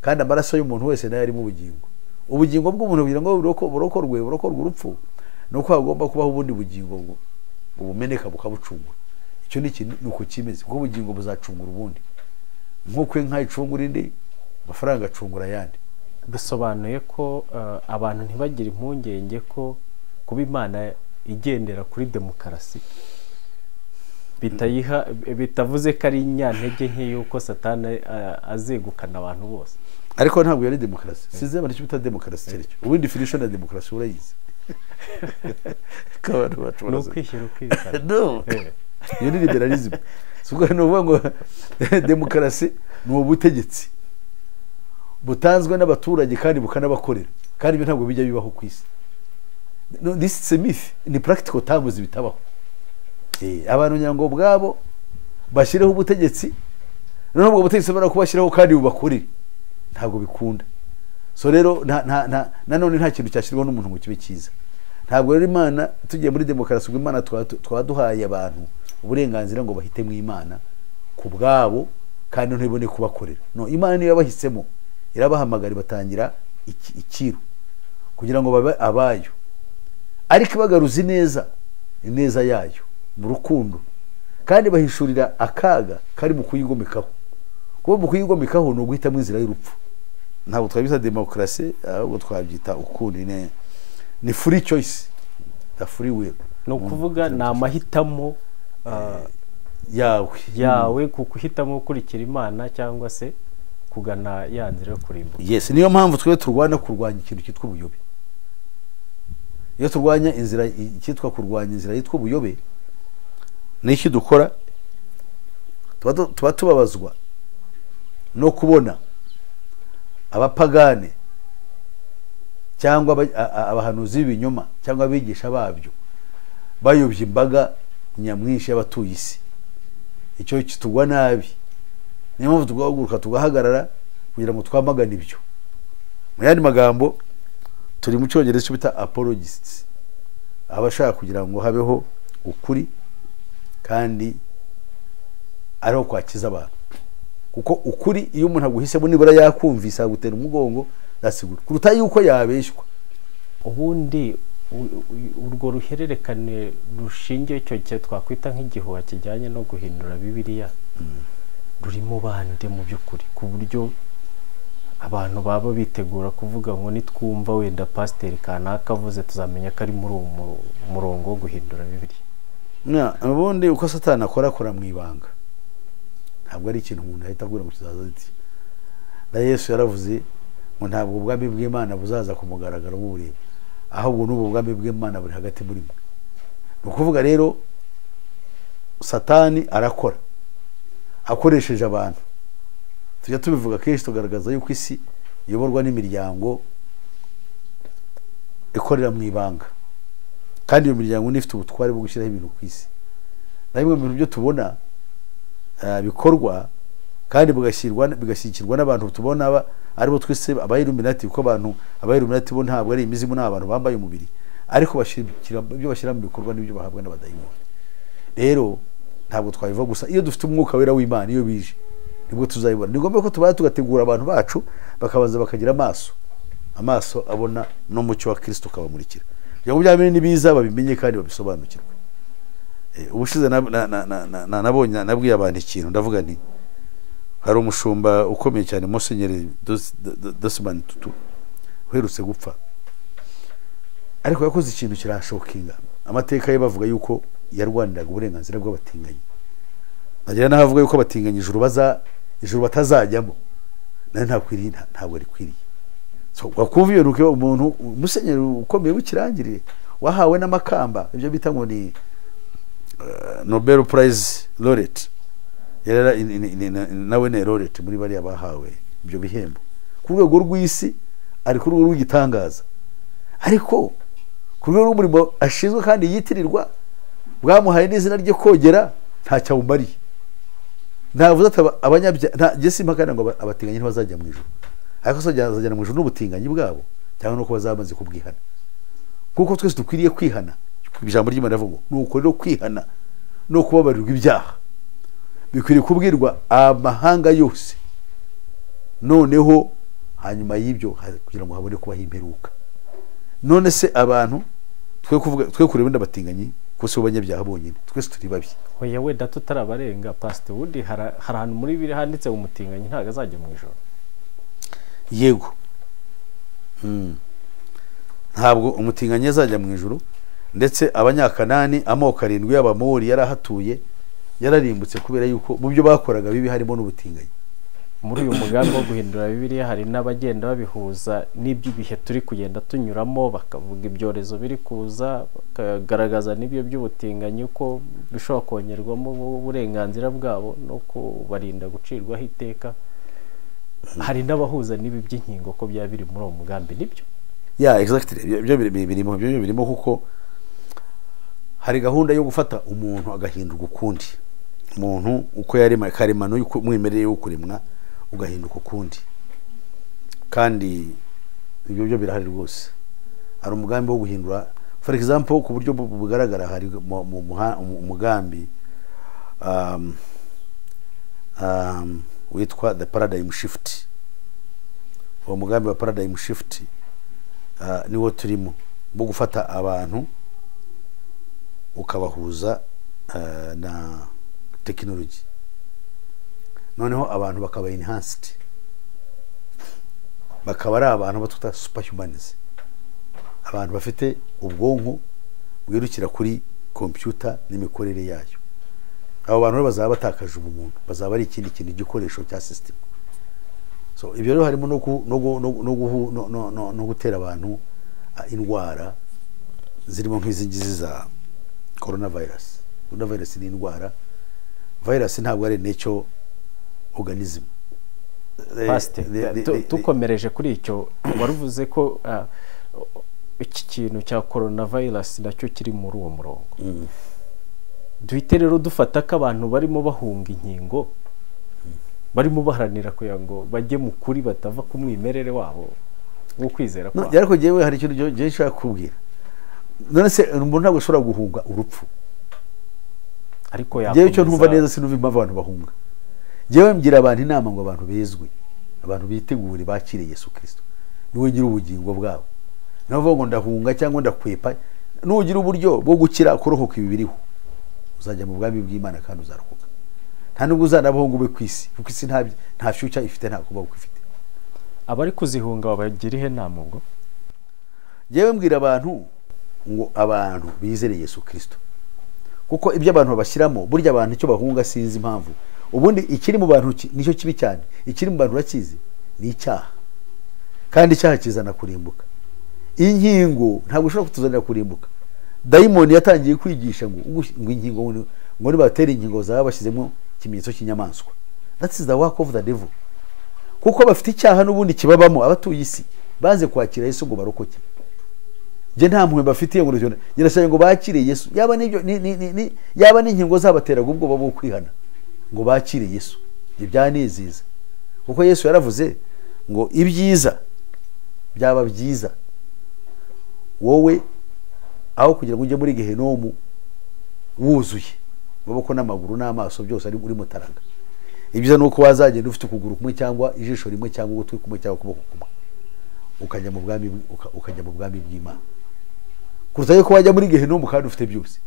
kandi amaraso y'umuntu wese nayo arimo ubugingo. Ubugingo bw'umuntu kugira ngo burokorwe urupfu, nuko hagomba kubaho ubundi bugingo bumeneka bukabucungura. Icyo ni ikintu nuko kimeze, kuko ubugingo buzacungura ubundi, nk'uko inka icungura indi, amafaranga acungura ayandi. Bisobanuye ko abantu ntibagire impungenge ko kuba Imana igendera kuri demokarasi bitavuze ko ari inyantege nke yuko Satani azegukana abantu bose. Ariko ntabwo yari demokarasi. Size abantu cyo bita demokarasi cyereke. Ubundi definition ya demokarasi urayizi? Kabano bacu no kwishyira ukizana. No. Iyo ni liberalism. Suko no ngo demokarasi ni ubutegetsi butanzwe n'abaturage kandi bukanabakorera, kandi ibyo ntabwo bijya bibaho ku isi. No, this is a myth. Ni practical terms bitabaho. Abantu nyango bwabo bashireho ubutegetsi, none ubwo butegetsi bara kubashiraho kandi bubakorera, ntabwo bikunda. So rero nanone nta kintu cyashirwa n'umuntu ngo kibe cyiza. Ntabwo rero Imana tugiye muri demokarasi, ubwo Imana twaduhaye abantu uburenganzira ngo bahite mu Imana ku bwabo kandi ntibone kubakorera. No, Imana niyo yabahisemo, irabahamagara batangira ikiru kugira ngo babe abayo, ariko bagaruzi neza yayo mu rukundo, kandi bahishurira akaga kari mu kuyigomekaho. Kuko mu kuyigomekaho no guhitamo inzira y'urupfu. Ntabwo twabita demokarasi, ahubwo twabyita ukundi, ni free choice, the free will. No kuvuga na amahitamo yawe kukuhitamo gukurikira Imana cyangwa se kugana ya nzira yo kurimbuka. Yes, niyo mpamvu twe turwana kurwanya ikintu cyitwa ubuyobe. Iyo turwanya inzira cyitwa kurwanya inzira yitwa ubuyobe, n'iki dukora tuba tubabazwa no kubona abapagane cyangwa abahanuzi b'ibinyoma cyangwa abigisha babyo bayobya imbaga nyamwinshi y'abatuye isi. Icyo kitugwa nabi, niyo mpamvu tugahaguruka tugahagarara kugira ngo twamagane ibyo. Mu yandi magambo, turi mu cyongereza cyo bita apologists, abashaka kugira ngo habeho ukuri kandi ariho kwakiza abantu, kuko ukuri iyo umuntu aguhisemo nibura yakumvise agutera umugongo dasigura kuruta yuko yabeshywa. Ubundi urwo ruhererekane rushingiye icyo cyo twakwita nk'igihuha kijyanye no guhindura Bibiliya rurimo bande mu by'ukuri, ku buryo abantu baba bitegura kuvuga ngo nitwumva wenda pasiteri kanaka avuze tuzamenya ko ari muri uwo murongo wo guhindura Bibiliya. Ubundi uko Satani akora mu ibanga, ntabwo ari ikintu umuntu ahita agura mu kizaza ati na Yesu yaravuze ngo ntabwo ubwami bw'Imana buzaza kumugaragara bureba, ahubwo n'ubu bwami bw'Imana buri hagati muri mwe. Ni ukuvuga rero Satani arakora akoresheje abantu. Tujya tubivuga kenshi tugaragaza yuko isi iyoborwa n'imiryango ikorera mu ibanga, kandi iyo miryango nifite ubutware bwo gushyiraho ibintu ku isi. Na bimwe mu bintu byo tubona bikorwa kandi bigashyikirwa n'abantu tubona aribo twese abayiluminati, kuko abantu abayiluminati bo ntabwo ari imizimu, n'abantu bambaye umubiri, ariko ibyo bashyira mu bikorwa n'ibyo bahabwa n'abadayimoni. Rero ntabwo twabiva gusa, iyo dufite umwuka wera w'Imana iyo bije nibwo tuzayibona. Ni ngombwa ko tubaye tugategura abantu bacu bakabanza bakagira amaso abona n'umucyo wa Kristo ukabamurikira, kugira ngo bya bintu nibiza babimenye kandi babisobanukirwe. Ubushize nabonye nabwiye abantu ikintu, ndavuga nti hari umushumba ukomeye cyane Musenyeri Desmond Tutu uherutse gupfa, ariko yakoze ikintu kirashokinga. Amateka ye bavuga yuko yarwaniraga uburenganzira bw'abatinganyi, nagira nahavuga yuko abatinganyi ijuru batazajyamo, nayo ntabwo rikwiriye. So wakumva iyo nuko umuntu Musenyeri ukomeye w'ikirangirire wahawe n'amakamba, ibyo bita ngo ni Nobel Prize laureate, nawe ne laureate muri bari abahawe ibyo bihembo ku rwego rw'isi, ari ku rwego rw'igitangaza, ariko ku rwego rw'umurimo ashinzwe kandi yitirirwa bwamuhaye n'izina ryo kogera ntacyo awumariye. Ntavuze ati abanyabyaha Jesse impakana ngo abatinganyi ntibazajya mu ijuru, ariko bazajyana mu ijuru n'ubutinganyi bwabo cyangwa nuko bazamaze kubwihana, kuko twese dukwiriye kwihana. Ijambo ry'Imana rivuga nuko rero kwihana no kubabarirwa ibyaha bikwiriye kubwirwa amahanga yose, noneho hanyuma y'ibyo kugira ngo habone kubaho imperuka. None se abantu twe kureba n'abatinganyi kose b'abanyabyaha bonyine, twese turi babi. Oya wenda tutarabarenga pastor, wundi hari ahantu muri biri handitse umutinganyi ntago azajya mu ijoro. Yego, ntabwo umutinganyi azajya mu ijoro, ndetse abanyakanani amoko 7 y'abamori yarahatuye yararimbutse kubera yuko mu byo bakoraga bibi harimo n'ubutinganyi. Muri uyu mugambi wo guhindura Bibiliya hari n'abagenda babihuza n'iby'ibihe turi kugenda tunyuramo, bakavuga ibyorezo biri kuza, bakagaragaza n'ibyo by'ubutinganyi ko bishobora kongerwamo uburenganzira bwabo no kubarinda gucirwaho iteka. Hari n'abahuza n'ibi by'inkingo ko byaba biri muri uwo mugambi, nibyo? Exactly, ibyo birimo kuko hari gahunda yo gufata umuntu agahindurwa ukundi, umuntu uko yarema karemano y'umwimerere yo kuremwa ugahinduka ukundi, kandi ibyo byo birahari rwose. Hari umugambi wo guhindura, for example, ku buryo bugaragara hari umugambi witwa the paradigm shift. Uwo mugambi wa paradigm shift niwo turimo, bo gufata abantu ukabahuza na technology, noneho abantu bakaba enhanced, bakaba ari abantu batuta superhumans, abantu bafite ubwonko bwirukira kuri computer n'imikorere yayo. Abo bantu bazaba batakaje ubumuntu, bazaba ari ikindi kintu gikoresho cya system. So ibyo rero harimo no gutera abantu indwara zirimo nk'izi za coronavirus. coronavirus ni indwara, virus ntabwo ari nature organism. Tukomereje kuri icyo waruvuze ko iki kintu cya coronavirus nacyo kiri muri uwo murongo. Duhite rero dufata ko abantu barimo bahunga inkingo barimo baharanira kugira ngo bajye mu kuri batava ku mwimerere wabo wo kwizera kwabo. Ariko jewe hari ikintu je nshaka kubwira. None se umuntu ntabwo ashobora guhunga urupfu. Ariko jewe cyo ntumva neza sinumva impamvu abantu bahunga. Jewe mbwira abantu inama ngo abantu bezwe, abantu bitegure bakire Yesu Kristo, niwe nyiri ubugingo bwabo. Navuga ngo ndahunga cyangwa ndakwepa, nugira uburyo bwo gukira kurohoka ibibiriho, uzajya mu bwami bw'Imana kandi uzarokoka. Nta nubwo uzanabahunga ube kwisi, kuko isi nta future ifite, nta kuba ukifite. Abari kuzihunga babagira ihe nama ubwo. Jewe mbwira abantu ngo abantu bizere Yesu Kristo, kuko ibyo abantu babashyiramo burya abantu icyo bahunga sinzi impamvu. Ubundi ikiri mu bantu nicyo kibi cyane, ikiri mu bantu urakizi ni icyaha, kandi icyaha kizana kurimbuka. Inkingo ntabwo ushobora kutuzanira kurimbuka. Dayimoni yatangiye kwigisha ngo inkingo ngo nibatera inkingo zaba bashyizemo ikimenyetso cy'inyamaswa. That is the work of the devil. Kuko bafite icyaha n'ubundi kibabamo, abatuye isi baze kwakira Yesu ngo barokoke. Je nta mpuhwe bafitiye ngo rujyona, nyirashaye ngo bakire Yesu. Yaba n'ibyo yaba n'inkingo zabateraga ubwoba bwo kwihana ngo bakire Yesu. Ibyanezeza. Kuko Yesu yaravuze ngo ibyiza byaba byiza wowe aho kugira ngo ujye muri Gehenomu wuzuye maboko n'amaguru n'amaso byose ari uri mutaraga. Ibyiza nuko wazagenda ufite ukuguru kumwe cyangwa ijisho rimwe cyangwa ugutwi kumwe cyangwa ukuboko kumwe, ukajya mu bwami bw'Imana, kuruta yuko wajya muri Gehenomu kandi ufite byose.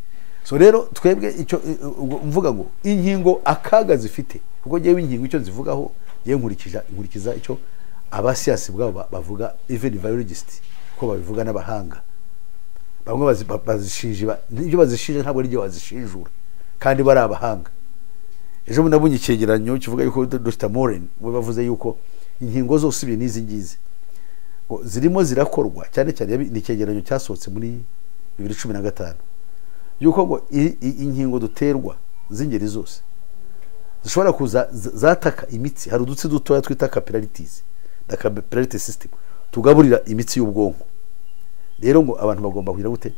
So rero twebwe icyo mvuga ngo inkingo akaga zifite, kuko jewe inkingo icyo zivugaho yewe nkurikiza icyo abasiasi bwabo bavuga, even biologist ko babivuga n'abahanga. Bamwe bazishinje ibyo bazishinje ntabwo ari byo bazishinjura, kandi bari abahanga. Ejo munabunye icyegeranyo kivuga yuko Dr. Moren we bavuze yuko inkingo zose ibi nizi ngizi zirimo zirakorwa, cyane cyane ni icyegeranyo cyasohotse muri 2015, yuko ngo inkingo duterwa z'ingeri zose zishobora kuza zataka imitsi. Hari udutsi dutoya twita capillarities, the capillary system tugaburira imitsi y'ubwonko. Rero ngo abantu bagomba kugira gute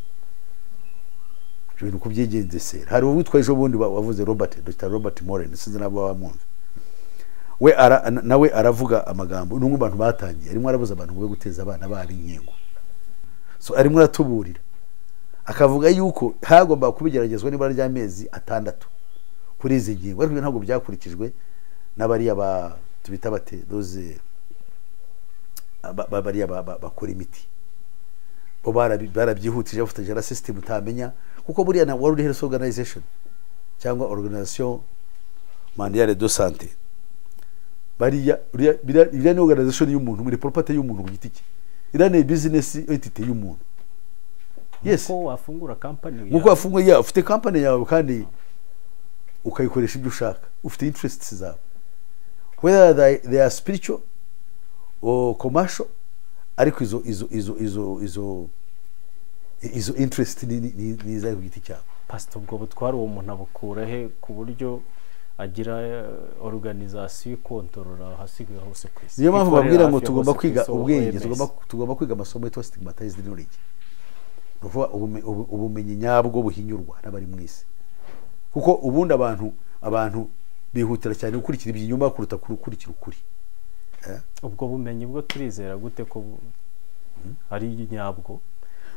ibintu kubyigendesera. Hari uwitwa ejo bundi wavuze Dr. Robert Moren, sinzi nabo bamwumva, we nawe aravuga amagambo n'umwe abantu batangiye, arimo arabuza abantu ngo guteza abana bari inkingo. So arimo aratuburira akavuga yuko hagomba kubigeragezwa nibara ry'amezi 6 kuri izi ngingo, ariko ntabwo byakurikijwe n'abariya tubita bate doze bariya bakora imiti. Bo barabyihutije bafatanyije na system utamenya, kuko buriya na World Health Organization cyangwa Organisation Mondiale de Santé bariya ni organization y'umuntu, muri property y'umuntu ku giti cye. Ira ni business entity y'umuntu. Yes, ko wafungura company, muko wafungura ufite company yawe kandi ukayikoresha ibyo ushaka, ufite interests zawe, whether they are spiritual or commercial, ariko izo interest ni za ku giti cyawe. Pastor, ubwo butwara uwo muntu abukura he ku buryo agira organisation ikontorora hasigaye hose ku isi? Niyo mpamvu babwira ngo tugomba kwiga ubwenge, tugomba kwiga amasomo yitwa stigmatized knowledge, ubumenyi nyabwo buhinyurwa n'abari mu isi. Kuko ubundi abantu bihutira cyane gukurikira ibinyoma kuruta gukurikira ukuri. Ubwo bumenyi bwo turizera gute ko ari nyabwo?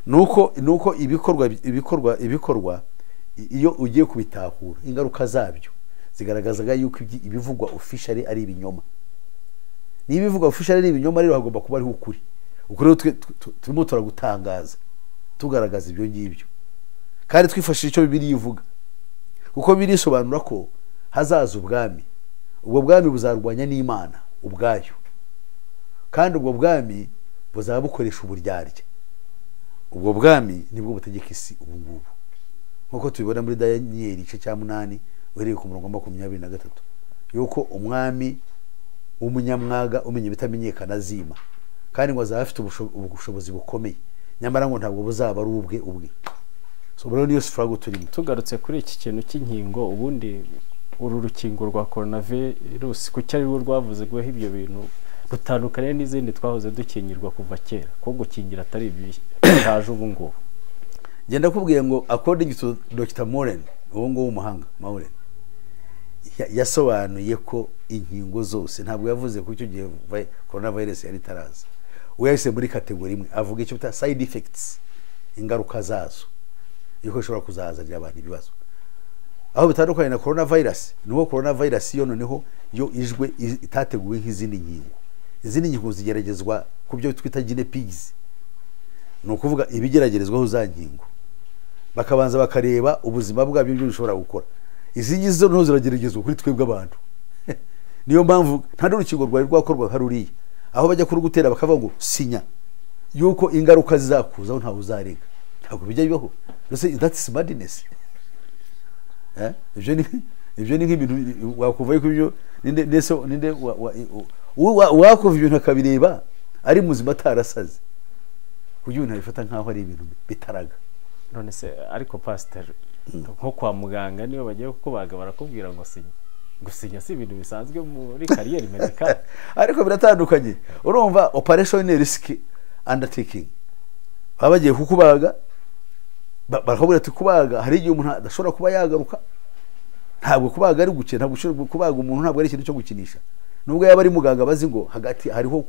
Nuko ibikorwa iyo ugiye kubitahura ingaruka zabyo zigaragazaga yuko ibivugwa officially ari ibinyoma. Niba ibivugwa officially ari ibinyoma, rero hagomba kuba ari ukuri. Ukuri turimo turagutangaza tugaragaza ibyo ngibyo, kandi twifashishije icyo Bibiliya ivuga, kuko Bibiliya isobanura ko hazaza ubwami. Ubwo bwami buzarwanya n'Imana ubwayo, kandi ubwo bwami buzaba bukoresha uburyarya. Ubwo bwami nibwo butegeka isi ubu ngubu, nkuko tubibona muri Daniel igice cya 8 uhereye ku murongo 23, yuko umwami w'umunyamwaga umenya bitamenyekana azima, kandi ngo azaba afite ubushobozi bukomeye, nyamara ngo ntabwo buzaba ari ubwe. so rero niyo struggle turimo. Tugarutse kuri iki kintu cy'inkingo, ubundi uru rukingo rwa coronavirus kuki ari rwo rwavuze ngo ibyo bintu rutandukanye n'izindi twahoze dukingirwa kuva kera, ko gukingira atari ibyaje ubu ngubu? Ngenda kubwiye ngo according to Dr. Moren, uwo ngo w'umuhanga Moren, yasobanuye ko inkingo zose, ntabwo yavuze ko icyo gihe coronavirus yari taraza, we yahise muri kategori imwe, avuga icyo bita side effects, ingaruka zazo, yuko ishobora kuzazanira abantu ibibazo. Aho bitandukanye na coronavirus, nuko coronavirus yo noneho yo ijwe itateguwe nk'izindi nkingo. Izindi nkingo zigeragezwa ku byo twita guinea pigs, ni ukuvuga ibigeragerezwaho za nkingo, bakabanza bakareba ubuzima bwabyo ibyo bishobora gukora. Izi ngizi zo noneho zirageragezwa kuri twebwe abantu. Niyo mpamvu nta n'urukingo rwari rwakorwa nka ruriya, aho bajya kurugutera bakavuga ngo sinya yuko ingaruka zizakuzaho ntawe uzarega. Ntabwo bijya bibaho. That's madness. Ibyo ni nk'ibintu wakuvayo ku byo ninde wakuva ibintu akabireba ari muzima atarasaze, kugira umuntu abifata nk'aho ari ibintu bitaraga. None se ariko pastor, nko kwa muganga niyo bagiye kukubaga barakubwira ngo gusinya si ibintu bisanzwe muri kariyeri medical. Ariko biratandukanye. Urumva operation risk undertaking, baba bagiye kukubaga barakubwira ati kubaga hari igihe umuntu adashobora kuba yagaruka. Ntabwo kubaga ari gukina, ntabwo ushobora kubaga umuntu, ntabwo ari ikintu cyo gukinisha. Nubwo yaba ari muganga bazi ngo hagati hariho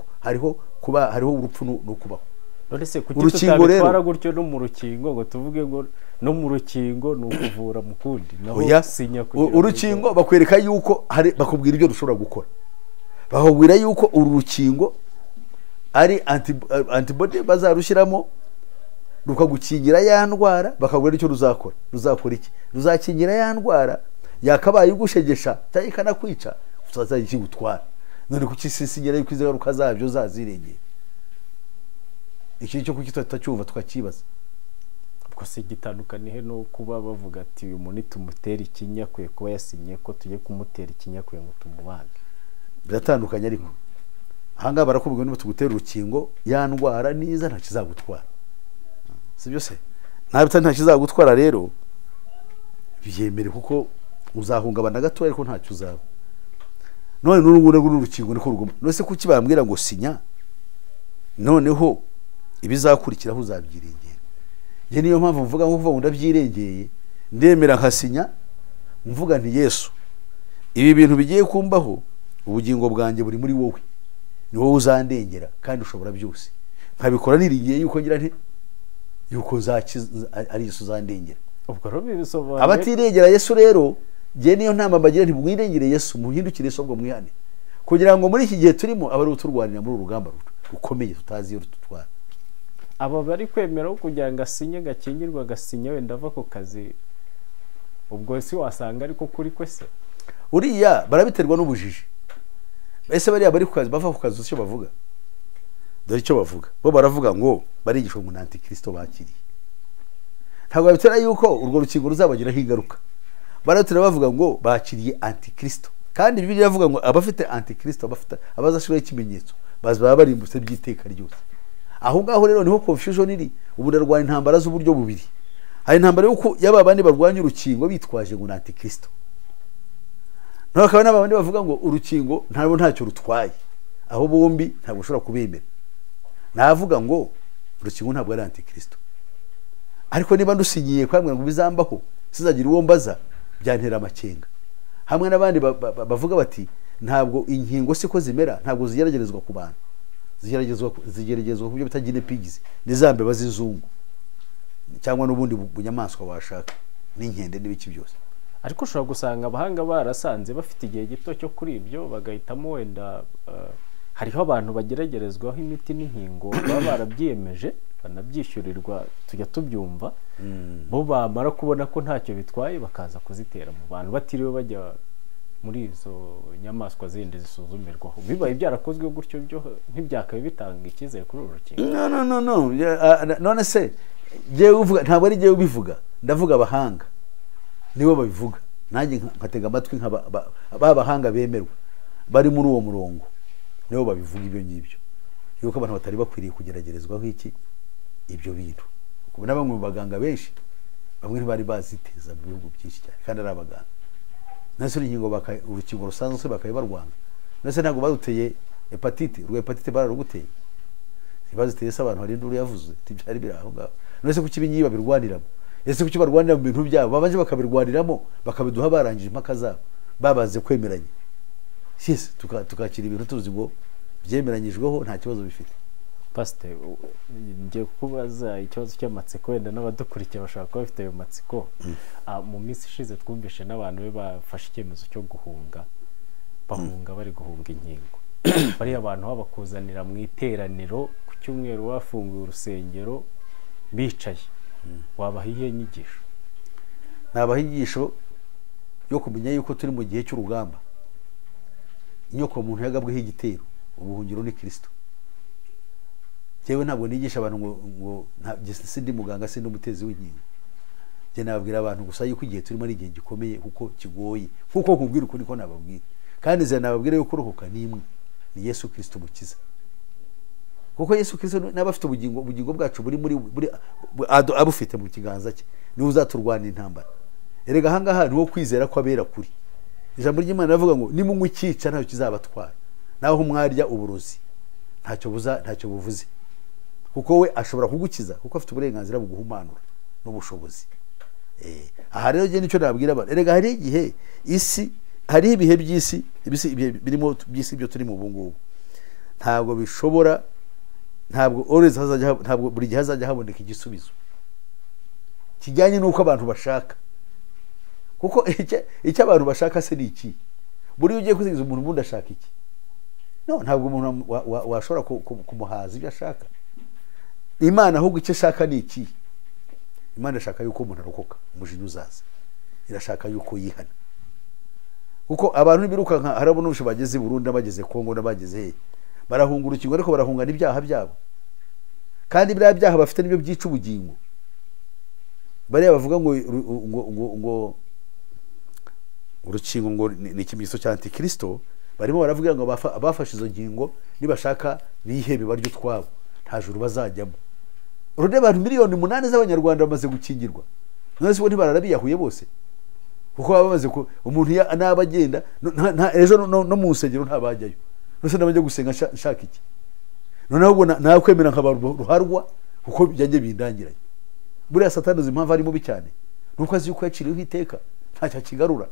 urupfu no kubaho. None se kuki tutabitwara gutyo no mu rukingo ngo tuvuge ngo no mu rukingo ni ukuvura mu kundi, naho sinya kugira urukingo bakwereka yuko bakubwira ibyo dushobora gukora, bakubwira yuko uru rukingo ari antibody bazarushyiramo rukagukingira ya ndwara, bakabwira icyo ruzakora iki, ruzakingira ya ndwara yakabaye igushegesha cyangwa ikanakwica, utazayikigutwara. None kuki sisinyira yuko izaruka zabyo zazirengeye? Iki cyo kuki tutacyumva tukakibaza. Ubwo se gitandukaniye no kuba bavuga ati uyu muntu tumutera ikinya kwe kuba yasinye ko tujye kumutera ikinya kwe ngo tumubage. Biratandukanye ariko ahanga barakubwira niba tugutera urukingo ya ndwara niza nta kizagutwara. Sibyo se? Nta kizagutwara rero byemere kuko uzahungabana gato ariko ntacyo uzaba. None n'urukingo niko rugoma. None se kuki bambwira ngo sinya, noneho ibizakurikiraho uzabyirengera? Ye niyo mpamvu mvuga ngo kuva ndabyirengeye, ndemera nkasinya, mvuga nti Yesu, ibi bintu bigiye kumbaho, ubugingo bwanjye buri muri wowe, ni wowe uzandengera kandi ushobora byose. Nkabikora niringiye yuko ngira nti yuko ari Yesu uzandengera. Ubwo rero bisobanura abatirengera Yesu rero, je niyo ntamba bagira nti mwirengere Yesu, muhindukire Yesu ubwo mwihane, kugira ngo muri iki gihe turimo abari uturwanira muri urugamba rukomeye tutazi iyo rututwara. Aba bari kwemera kugira ngo asinye gakingirwa, agasinya wenda ava ku kazi, ubwo si wasanga ariko kuri kwese uriya barabiterwa n'ubujiji. Ese bariya bari ku kazi bava ku kazi icyo bavuga, dore icyo bavuga bo, baravuga ngo barigishwa ngo antikristo bakiriye. Ntabwo babitera yuko urwo rukingo ruzabagiraho ingaruka. Baratera bavuga ngo bakiriye antikristo, kandi Bibiliya yavuga ngo abafite antikristo, abazashiraho ikimenyetso bazaba barimbutse by'iteka ryose. Aho ngaho rero niho confusion iri. Ubu ndarwanya intambara z'uburyo bubiri. Hari intambara yuko yaba bandi barwanya urukingo bitwaje ngo antikristo, naho akaba n'abandi bavuga ngo urukingo ntacyo rutwaye. Aho bombi ntabwo ushobora kubemera. Navuga ngo urukingo ntabwo ari antikristo, ariko niba ndusinyiye kwamwe ngo bizambaho sizagira uwo mbaza, byantera amakenga. Hamwe n'abandi bavuga bati ntabwo inkingo siko zimera, ntabwo zigeragerezwa ku bantu, zigeragezwa ku byo bita guinea pigs, nizambe bazizungu cyangwa n'ubundi bunyamaswa washaka, n'inkende n'ibiki byose. Ariko ushobora gusanga abahanga barasanze bafite igihe gito cyo kuri ibyo bagahitamo wenda hariho abantu bageragerezwaho imiti n'inkingo baba barabyiyemeje banabyishyurirwa, tujya tubyumva, bo bamara kubona ko ntacyo bitwaye bakaza kuzitera mu bantu batiriwe bajya muri izo nyamaswa zindi zisuzumirwaho. Bibaye byarakozwe gutyo byo ntibyakaye bitanga icyizere kuri uru rukingo. No. None se jewe uvuga, ntabwo ari jewe ubivuga, ndavuga abahanga nibo babivuga, nanjye nkatega amatwi bahanga bemerwa bari muri uwo murongo, nibo babivuga ibyo ngibyo, yuko abantu batari bakwiriye kugeragerezwaho ibyo bintu. Kuba bamwe mu baganga benshi bamwe ntibari baziteza mu bihugu byinshi cyane kandi ari abaganga. Nase urukingo urukingo rusanzwe se bakayibarwanga. Nase ntabwo baduteye hepatite, urwo hepatite bararuguteye. Ntibaziteye se abantu hari induru yavuze tibyari biri aho ngaho. Nase kuki ibinyiba birwaniramo? Ese kuki barwanira mu bintu byabo babanje bakabirwaniramo bakabiduha barangije impaka zabo babaze kwemeranya. Yes, tukakira ibintu tuzi ngo byemeranyijweho nta kibazo bifite. Pastor, ngiye kubaza ikibazo cy'amatsiko wenda n'abadukurikiye bashaka kuba bafite ayo matsiko. Mu minsi ishize twumvishe n'abantu be bafashe icyemezo cyo guhunga, bahunga bari guhunga inkingo. Bari abantu babakuzanira mu iteraniro ku cyumweru wafunguye urusengero bicaye. Wabaha iyihe nyigisho? Nabaha inyigisho yo kumenya yuko turi mu gihe cy'urugamba. Inyoko muntu yagabweho igitero, ubuhungiro ni Kristo. Jewe ntabwo nigisha abantu ngo sindi muganga sindi umutezi w'inkingo. Je nababwira abantu gusa yuko igihe turimo ari igihe gikomeye kuko kigoye, kuko kubwira uko niko nababwira. Kandi ze nababwira yuko uruhuka nimwe ni Yesu Kristo mukiza. Kuko Yesu Kristo n'abafite ubugingo bwacu buri abufite mu kiganza cye niwe uzaturwana intambara. Erega hangaha niwo kwizera ko abera kuri. Ijambo ry'Imana ravuga ngo nimunywe icyica ntacyo kizabatwara. Naho mwarya uburozi ntacyo buvuze. Kuko we ashobora kugukiza kuko afite uburenganzira bwo guhumanura n'ubushobozi. Aha rero je nicyo nababwira abantu. Erega hari igihe isi hari ibihe by'isi birimo by'isi byo turi mu bungubu. Ntabwo bishobora ntabwo always ntabwo buri gihe hazajya haboneka igisubizo kijyanye n'uko abantu bashaka. Kuko icyo abantu bashaka se ni iki? Buri ugiye kuzigiza umuntu ubundi ashaka iki? No, ntabwo umuntu washobora kumuhaza ibyo ashaka. Imana ahubwo icyo ashaka ni iki? Imana ashaka yuko umuntu arokoka umujinya uzaza. Irashaka yuko yihana. Kuko abantu biruka nka harabona ubusho bageze i Burundi bageze Kongo n'abageze he. Barahunga urukingo ariko barahunga n'ibyaha byabo. Kandi biriya byaha bafite nibyo byica ubugingo. Bariya bavuga ngo urukingo ngo ni ikimenyetso cya Antikristo, barimo baravuga ngo abafashe izo ngingo nibashaka bihebe baryo twabo nta juru bazajyamo. Urode abantu miliyoni 8 z'abanyarwanda bamaze gukingirwa. None se bo ntibararabiyahuye bose? Kuko bamaze ko umuntu n'abagenda ejo no mu nsengero ntabajyayo. Nose nabajya gusenga nshaka iki? None ahubwo nakwemera nk'abantu ruharwa kuko byanjye bindangiranye. Buriya Satani uzi impamvu ari mubi cyane. Nuko azi yuko yaciriyeho iteka ntacyo kigarura.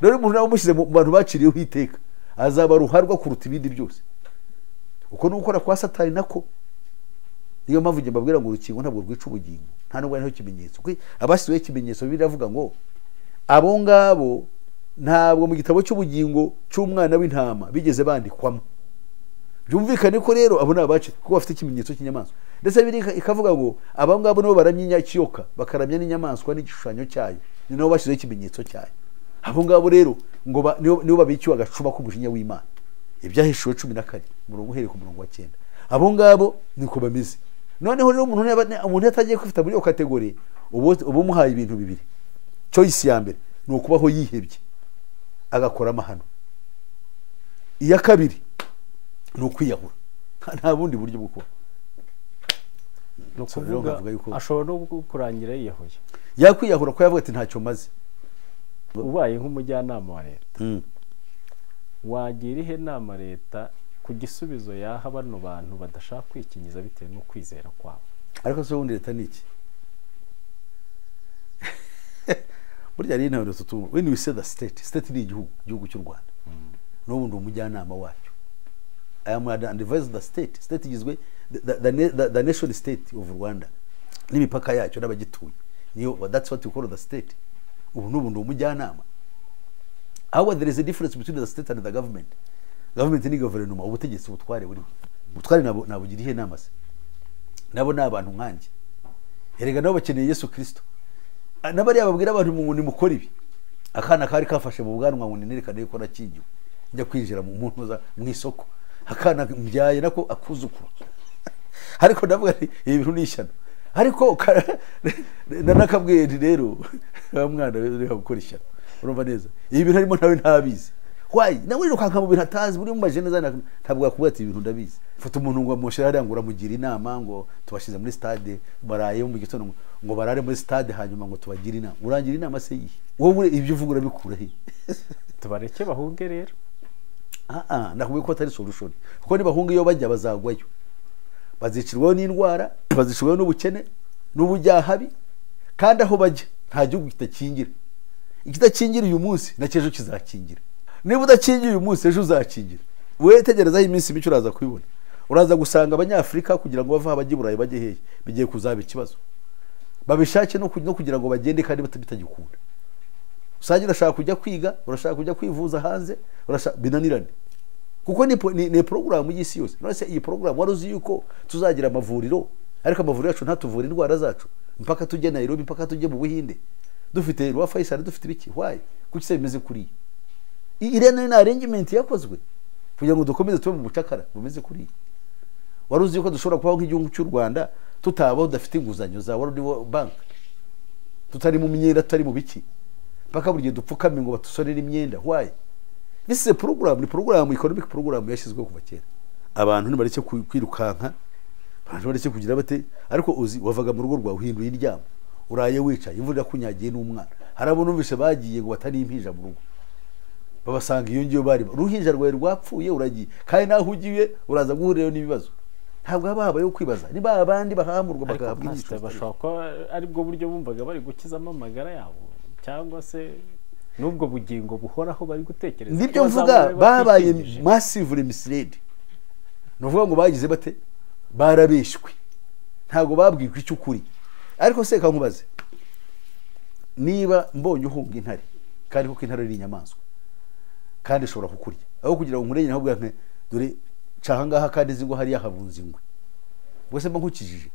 Rero umuntu nawe umushyize mu bantu baciriyeho iteka azaba ruharwa kuruta ibindi byose. Uko nukora kwa Satani nako. Niyo mpamvu nge mbabwira ngo urukingo ntabwo rwica ubugingo. Nta nubwo ariho kimenyetso. Kuko abasiwe ikimenyetso biravuga ngo abo ngabo ntabwo mu gitabo cy'ubugingo cy'umwana w'intama bigeze bandikwamo. Byumvikane ko rero abo nabace kuko bafite ikimenyetso cy'inyamaswa. Ndetse biri ikavuga ngo abo ngabo nibo baramyinya kiyoka bakaramya n'inyamaswa n'igishushanyo cyayo. Ni nabo bashizeho ikimenyetso cyayo. Abo ngabo rero ngo nibo babikiwe agacuba k'umujinya w'Imana. Ibyahishuwe 14 murongo uhereye ku murongo wa 9. Abo ngabo niko bameze. Noneho rero umuntu yatagiye kwifata muri iyo kategori ubu muhaye ibintu bibiri. Choice ya mbere ni ukubaho yihebye agakora amahano. Iya kabiri ni ukwiyahura. Nta bundi buryo bwo kuba. No kuvuga ashobora no kurangira yiyahuye. Yakwiyahura ko yavuga ati ntacyo maze. Ubaye nk'umujyanama wa leta. Wagira ihe nama leta ku gisubizo yaha bano bantu badashaka kwikingiza bitewe no kwizera kwabo. Ariko so wundi leta niki? Burya ari nawe tutu. When we say the state ni igihugu cy'u Rwanda. N'ubundi umujyanama wacyo. I am advising the state. State igizwe the nation state of Rwanda. N'imipaka yacyo n'abagituye. Niyo that's what you call the state. Ubu n'ubundi umujyanama. However, there is a difference between the state and the government. Government ni guverinoma, ubutegetsi butware buri. Butware nabugiriye nama se. Nabo nabantu nkanje. Erega nabo bakeneye Yesu Kristo. Nabari ababwira abantu mu mukora ibi. Akana kari kafashe mu bwanwa ngo nerekane ko nakingiwe. Njya kwinjira mu muntu za mu isoko. Akana mbyaye nako akuzukuru. Ariko ndavuga ibi bintu nishyano. Ariko nanakabwiye rero mwana we uri gukora ishyano. Urumva neza. Ibi bintu harimo nawe ntabizi. wayi nawe wirukanka mu bintu atazi buri mu majeneza ntabwo yakubwira ati ibintu ndabizi. Fata umuntu ngo amushira hariya ngo uramugira inama ngo tubashize muri stade baraye mu gitondo ngo barare muri stade hanyuma ngo tubagira inama. Urangira inama se yihe? Wowe ibyo uvuga urabikura he? tubareke bahunge rero. Nakubwiye ko atari solution. Kuko nibahunga iyo bajya bazagwayo. Bazicirwaho n'indwara, bazicirwaho n'ubukene, n'ubujyahabi, kandi aho bajya nta gihugu kitakingira. Ikitakingira uyu munsi na cyejo kizakingira. Niba udakingiye uyu munsi ejo uzakingira. Wewe tegerezaho iminsi mike uraza kubibona. Uraza gusanga abanyafrika kugira ngo bava abajya Burayi bajye hehe bigiye kuzaba ikibazo. Babishake no kugira ngo bagende kandi bitagikunda. Usangira urashaka kujya kwiga, urashaka kujya kwivuza hanze, urashaka binanirane. Kuko ni program y'isi yose. None se iyi program waruzi yuko tuzagira amavuriro, ariko amavuriro yacu ntatuvura indwara zacu mpaka tujye Nairobi, mpaka tujye mu Buhinde. Dufite Rwa Faisal, dufite biki? Why? Kuki se bimeze kuri? Irene na arrangement yakozwe kugira ngo dukomeze tube mu bucakara bumeze kuri. Waruzi yuko dushobora kubaho nk'igihugu cy'u Rwanda tutabaho dafite inguzanyo za World Bank, tutari mu myenda, tutari mu biki, mpaka buri gihe dupfukame ngo batusorere imyenda. Why? This is a program, ni program, economic program yashyizweho kuva kera. Abantu ntibareke kwirukanka, abantu bareke kugira bate, ariko uzi wavaga mu rugo rwawe uhinduye iryamo, uraye wicaye imvura kunyagiye n'umwana. Harabona umvishe bagiye ngo batari impinja mu rugo, babasanga iyo ngiyo bari ruhinja rwawe rwapfuye uragiye, kandi naho ugiye uraza guhurirayo n'ibibazo. Ntabwo habaye kwibaza niba abandi bahamurwa bagahabwa inyishu. Bashaka ari bwo buryo bumvaga bari gukizamo amagara yabo, cyangwa se nubwo bugingo buhoraho bari gutekereza. Nibyo mvuga, babaye massively misled. Nuvuga ngo bagize bate, barabeshwe, ntabwo babwirwa icyo ukuri. Ariko se kankubaze, niba mbonye uhunga intare, kandi kuko intare ari inyamaswa kandi ishobora kukurya, aho kugira ngo nkureye ntabwo yanke dore cahangaha kandi zingo hari yahabunze ingwe, bwese mba nkukijije.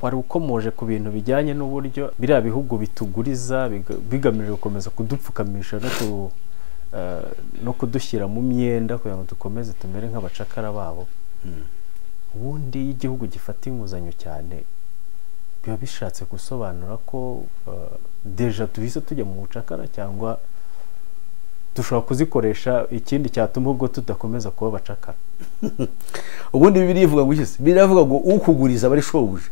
Wari ukomoje ku bintu bijyanye n'uburyo biriya bihugu bituguriza bigamije gukomeza kudupfukamisha no kudushyira mu myenda kugira ngo dukomeze tumere nk'abacakara babo. Ubundi igihugu gifata inguzanyo cyane biba bishatse gusobanura ko deja duhise tujya mu bucakara, cyangwa dushobora kuzikoresha ikindi cyatuma ubwo tudakomeza kuba abacakara. Ubundi Bibiliya ivuga ngo iki? Bibiliya ivuga ngo ukuguriza bari shobuja.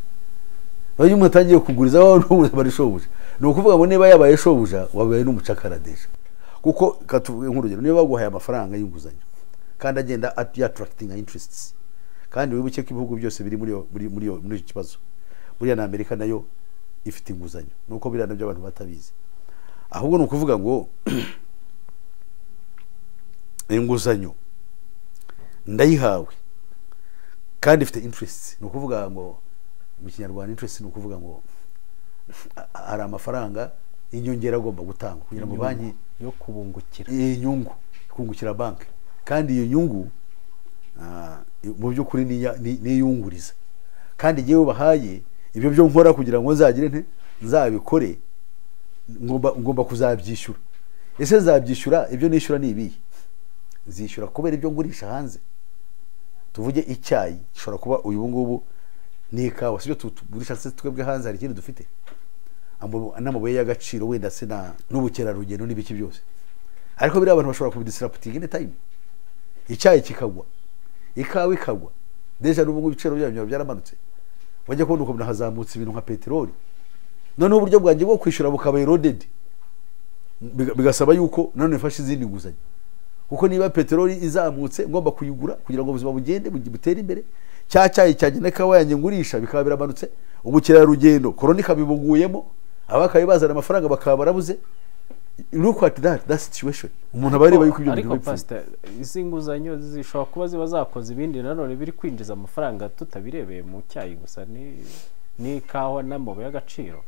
Iyo umuntu atangiye kuguriza abantu bari shobuja, ni ukuvuga ngo niba yabaye shobuja wabaye n'umucakara deja. Kuko katuvuge nk'urugero, niba baguhaye amafaranga y'inguzanyo kandi agenda attracting interests, kandi wibuke ko ibihugu byose biri muri iki kibazo, buriya na Amerika nayo ifite inguzanyo, nuko biriya nabyo abantu batabizi. Ahubwo ni ukuvuga ngo inguzanyo ndayihawe kandi ifite interests. Ni ukuvuga ngo mu Kinyarwanda interest ni ukuvuga ngo hari amafaranga inyongera agomba gutanga kugira ngo banki yo kubungukira inyungu, kungukira banki, kandi iyo nyungu mu by'ukuri niyunguriza, kandi igihe bahaye ibyo byo nkora kugira ngo nzagire nzabikore, ngomba kuzabyishyura. Ese nzabyishyura ibyo nishyura ni ibihe? Nzishyura kubera ibyo ngurisha hanze. Tuvuge icyayi gishobora kuba uyu ngubu ni ikawa, sibyo tugurisha se twebwe hanze, hari ikindi dufite n'amabuye y'agaciro wenda se n'ubukerarugendo n'ibiki byose, ariko biriya abantu bashobora kubidisrupting any time. Icyayi kikagwa, ikawa ikagwa, deja n'ubu ngubu ibiciro byabyo byaramanutse, wajya kubona uko hazamutse ibintu nka peteroli. Noneho uburyo bwanjye bwo kwishyura bukaba eroded, bigasaba yuko none mfashe izindi nguzanyo, kuko niba peteroli izamutse ngomba kuyigura kugira ngo ubuzima bugende butere imbere. Cyayi cyagenda kawa yanjye ngurisha bikaba biramanutse, ubukerarugendo korona ikabibuguyemo, abakaye bazana amafaranga bakaba barabuze. Look at that situation. Umuntu abareba yuko ibyo ariko pastor, izi nguzanyo zishobora kuba ziba zakoze ibindi nanone biri kwinjiza amafaranga tutabirebeye mu cyayi gusa, ni kawa n'amabuye y'agaciro.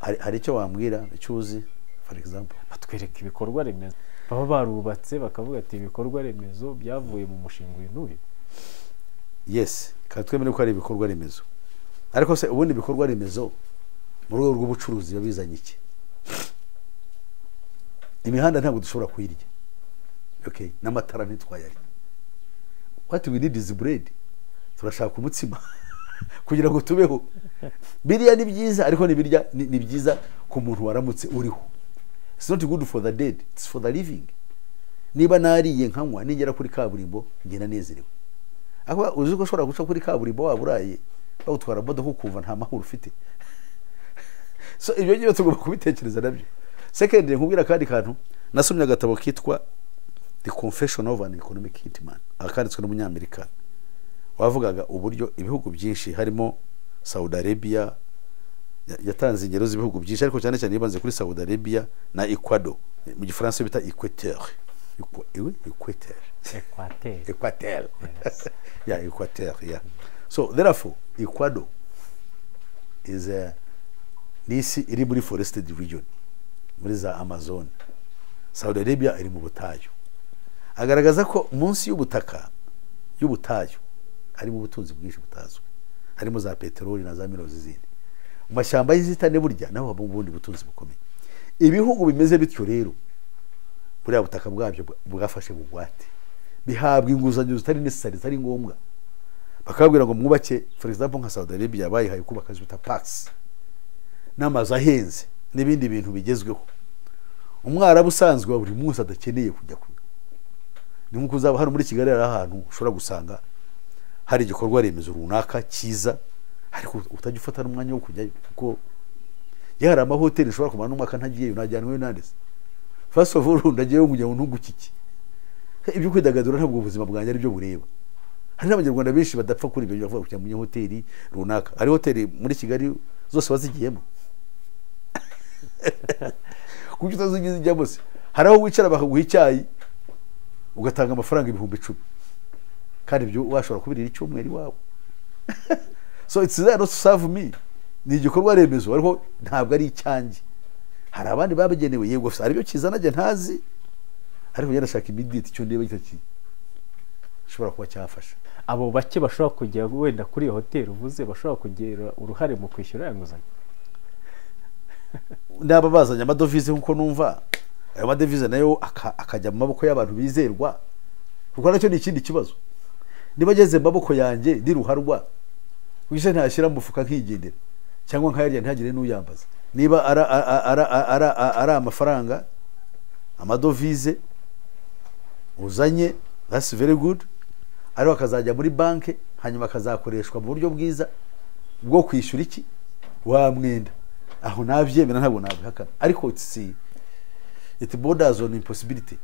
Hari icyo wambwira cyuzi, for example batwereka ibikorwa remezo baba barubatse bakavuga ati ibikorwa remezo byavuye mu mushinga uyu n'uyu. Yes, kandi twemere ko ari ibikorwa remezo, ariko se ubundi ibikorwa remezo mu rwego rw'ubucuruzi babizanye iki? Imihanda ntabwo dushobora kuyirya, okay, n'amatara ntitwayari. What we need is bread. Turashaka umutsima kugira ngo tubeho. Biriya ni byiza, ariko ni byiza ku muntu waramutse uriho. It's not good for the dead, it's for the living. niba nariye nkanywa ningera kuri kaburimbo ngenda nezerewe. Aho uzi ko ushobora guca kuri kaburimbo waba uraye bagutwara imodoka ukumva nta mahoro ufite. So ibyo ngibyo tugomba kubitekereza nabyo. Second, nkubwira kandi kantu, nasomye agatabo kitwa The Confession of an Economic Hitman, akanditswe n'umunyamerika, wavugaga uburyo ibihugu byinshi harimo Saudi Arabia, yatanze ingero z'ibihugu byinshi ariko cyane cyane yibanze kuri Saudi Arabia na Ecuador, mu gifaransa bita Equateur. Equateur. Yeah, Equateur, yeah. So therefore Ecuador is nisi iri muri forested region, muri za Amazon. Saudi Arabia iri mu butayu. Agaragaza ko munsi y'ubutayu harimo ubutunzi bwinshi butazwi, harimo za peteroli na za mineral zindi. Mu mashyamba y'inzitane burya naho haba ubundi butunzi bukomeye. Ibihugu bimeze bityo rero buriya butaka bwabyo bwafashe bugwate, bihabwa inguzanyo zitari necessary, zitari ngombwa. Bakabwira ngo mwubake, for example nka Saudi Arabia bayihaye kubaka zita parks n'amazu ahenze n'ibindi bintu bigezweho. Umwarabu usanzwe wa buri munsi adakeneye kujya ku. Ni nkuko uzaba hano muri Kigali, ari ahantu ushobora gusanga hari igikorwa remezo runaka cyiza, ariko utajya ufata n'umwanya wo kujya, kuko yari amahoteli ushobora kumara n'umwaka ntagiyeyo, najyanwe nandese. First of all ndagiyeyo kujya ngo ntugukiki. Ibyo kwidagadura ntabwo ubuzima bwanjye ari byo bureba. Hari n'abanyarwanda benshi badapfa kuri ibyo bavuga kujya mu hoteli runaka. Ari hoteli muri Kigali zose bazigiyemo. Kuko utazigize ijyamo se. Hari aho wicara bakaguha icyayi ugatanga amafaranga 10,000. Kandi ibyo washobora kubirira icyumweru iwawe. So it's there not to serve me. Ni igikorwa remezo ariko ntabwo ari icyanjye. Hari abandi babigenewe, yego ari byo kizana je ntazi, ariko yenda shaka immediate cyo ndeba gitaki shobora kuba cyafasha. Abo bake bashobora kujya wenda kuri hotel uvuze bashobora kugera uruhare mu kwishyura yanguzanya. Ndaba bazanya amadovize nkuko numva, ayo madovize nayo akajya mu maboko y'abantu bizerwa, kuko nacyo ni ikindi kibazo. Niba geze mu maboko yanjye ndi ruharwa, wishe ntashyira mu mufuka nkigendera, cyangwa nkayarya ntagire n'uyambaza. Niba ara amafaranga amadovize uzanye, that's very good, ari bakazajya muri banke hanyuma akazakoreshwa mu buryo bwiza bwo kwishyura iki wa mwenda. Aho navyemera ntabwo nabihakana, ariko it borders on impossibility.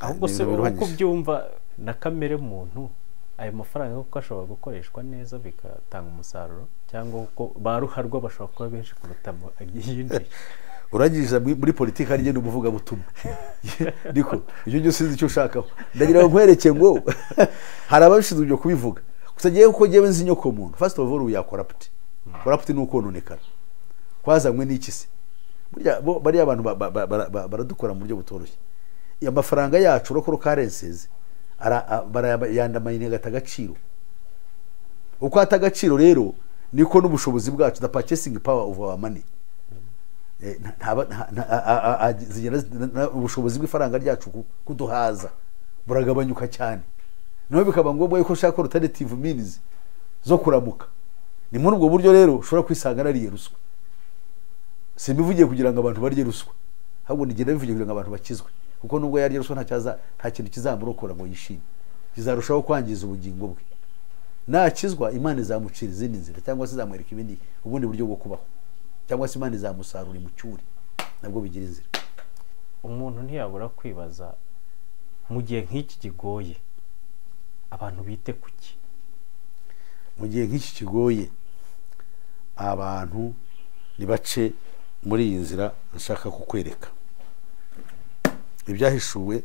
Ahubwo se uko byumva na kamere muntu, ayo mafaranga uko ashobora gukoreshwa neza bigatanga umusaruro, cyangwa uko baruharwa bashobora kuba benshi kuruta yindi. Urangiriza muri politiki ari genda umuvuga butumwa. Niko ibyo byo sinzi icyo ushakaho. Ndagira ngo nkwereke ngo hari abashinzwe byo kubivuga. Kusagiye uko jewe nzi nyoko muntu. First of all we are corrupt. Corrupt ni uko nonekana. Kwazamwe n'iki se? Burya bari abantu baradukora mu buryo butoroshye. Ya mafaranga yacu rokoro currencies barayandamaye gatagaciro. Uko atagaciro rero niko n'ubushobozi bwacu, the purchasing power of our money. Ubushobozi bw'ifaranga ryacu kuduhaza buragabanyuka cyane. Naho bikaba ngombwa yuko shaka alternative means zo kuramuka. Ni muri ubwo buryo rero ushobora kwisanga nariye ruswa. Simbivugiye kugira ngo abantu barye ruswa, ahubwo nigenda bivugiye kugira ngo abantu bakizwe, kuko nubwo yarye ruswa nta kintu kizamurokora ngo yishime, kizarushaho kwangiza ubugingo bwe. Nakizwa Imana izamucira izindi nzira, cyangwa se izamwereka ibindi ubundi buryo bwo kubaho, cyangwa se Imana izamusarura mu cyuri, nabwo bigira inzira. Umuntu ntiyabura kwibaza mu gihe nk'iki kigoye abantu bite kuki? Mu gihe nk'iki kigoye abantu nibace muri iyi nzira nshaka kukwereka. Ibyahishuwe,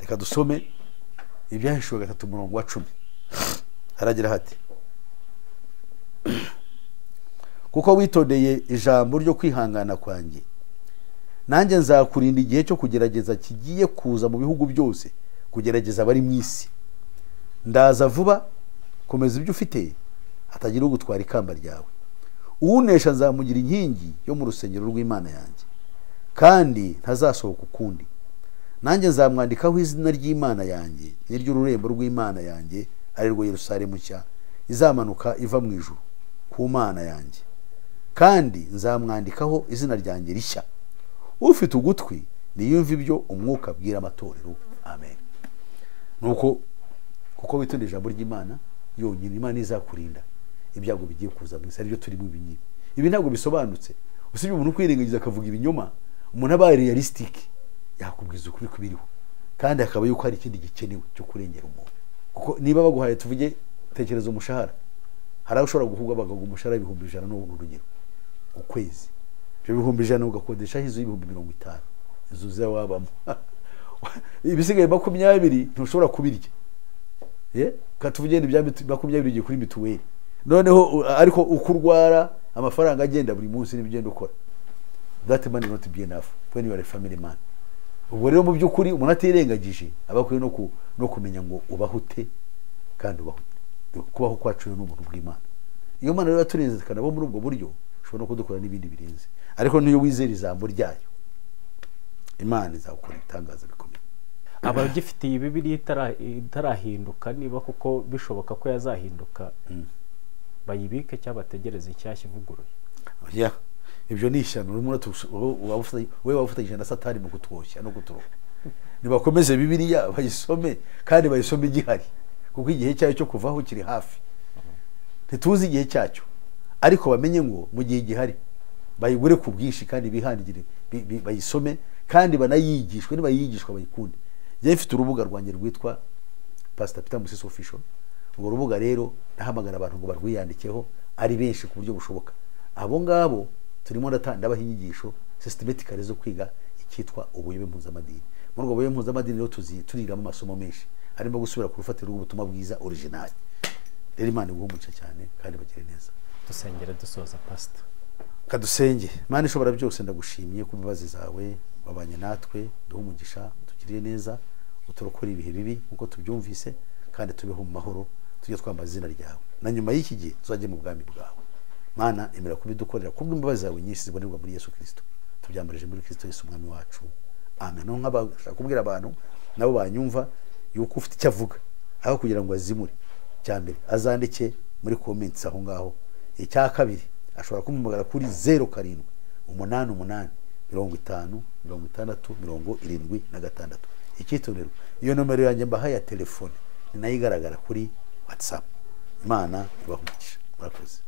reka dusome ibyahishuwe 3:10. Haragira hati: kuko witondeye ijambo ryo kwihangana kwanjye, nanjye nzakurinda igihe cyo kugerageza kigiye kuza mu bihugu byose, kugerageza bari mu isi. Ndaza vuba, komeza ibyo ufite, hatagira ugutwara ikamba ryawe. Uwunesha nzamugira inkingi yo mu rusengero rw'Imana yanjye, kandi ntazasohoka ukundi. Nanjye nzamwandikaho izina ry'Imana yanjye n'iry'ururembo rw'Imana yanjye, ari rwo Yerusalemu nshya izamanuka iva mu ijuru ku Mana yanjye, kandi nzamwandikaho izina ryanjye rishya. Ufite ugutwi niyumve ibyo umwuka abwira amatorero. Amen. nuko kuko witondera ijambo ry'Imana yonyine, Imana izakurinda ibyago bigiye kuza mu isi. Aribyo turimo ibi ngibi. Ibi ntabwo bisobanutse, usibye umuntu kwirengagiza akavuga ibinyoma. Umuntu aba realistic, yakubwiza ukuri kubiriho, kandi akaba yuko hari ikindi gikenewe cyo kurengera umuntu. Kuko niba baguhaye, tuvuge, tekereza umushahara, hari aho ushobora guhugwa bagaguha umushahara ibihumbi 100 n'urugero ukwezi. Ibyo bihumbi 100 ugakodesha hizo ibihumbi 50, inzu zawe wabamo. Ibisigaye 20 ntushobora kubirya. Katuvugende ibya 20 ugiye kuri mituweli. Noneho ariko ukurwara amafaranga agenda buri munsi n'ibigenda ukora. That money not be enough when you are a family man. Ubwo rero mu by'ukuri umuntu atirengagije abakwiye no kumenya ngo ubahute kandi ubahute. Kubaho kwacu n'ubuntu bw'Imana. Iyo Mana rero yaturinze kanabo muri ubwo buryo, ushobora no kudukora n'ibindi birenze. Ariko niyo wizera ijambo ryayo, Imana izakora itangaza bikomeye. Abagifitiye Bibiliya itarahinduka, niba kuko bishoboka ko yazahinduka, bayibike cyangwa bategereze icyashya ivuguruye. Ibyo ni ishyano. Wewe wafatanyije na Satani mu kutwoshya no kuturoha. Nibakomeze Bibiliya bayisome, kandi bayisome igihari, kuko igihe cyayo cyo kuvaho kiri hafi. Ntituzi igihe cyacyo, ariko bamenye ngo mu gihe gihari bayigure ku bwinshi, kandi bihandigire bayisome, kandi banayigishwe. Nibayigishwa bayikunde. Njye mfite urubuga rwanjye rwitwa Pastor Peter Musisi Official. Urwo rubuga rero nahamagara abantu ngo barwiyandikeho ari benshi ku buryo bushoboka. Abo ngabo turimo ndabaha inyigisho systematically zo kwiga icyitwa ubuyobe mpuzamadini. Muri ubwo buyobe mpuzamadini rero turiramo amasomo menshi arimo gusubira ku rufatiro rw'ubutumwa bwiza original. Rero Imana iguhumuca cyane kandi bagire neza. Dusengera dusoza Pastor. Kadusenge. Imana ishobora byose, ndagushimiye ku bibazo zawe, babanye natwe, duhumugisha, tugiriye neza, uturokora ibihe bibi nkuko tubyumvise, kandi tubeho mu mahoro, tujye twambaza izina ryawe. Na nyuma y'iki gihe tuzajye mu bwami bwawe. Mana, emera kubidukorera kubwo imbabazi zawe nyinshi zibonerwa muri Yesu Kristo. Tubyambarije muri Kristo Yesu umwami wacu. Amen. No nkabashaka kubwira abantu nabo banyumva yuko ufite icyo avuga, aho kugira ngo azimure. Cyambere azandike muri comments aho ngaho. Icya kabiri ashobora kumumagara kuri 07 88 50 56 76. Ikitonero, iyo nomero yanjye mbahaye ya telefone ni nayo igaragara kuri WhatsApp. Imana ibahumugisha. Murakoze.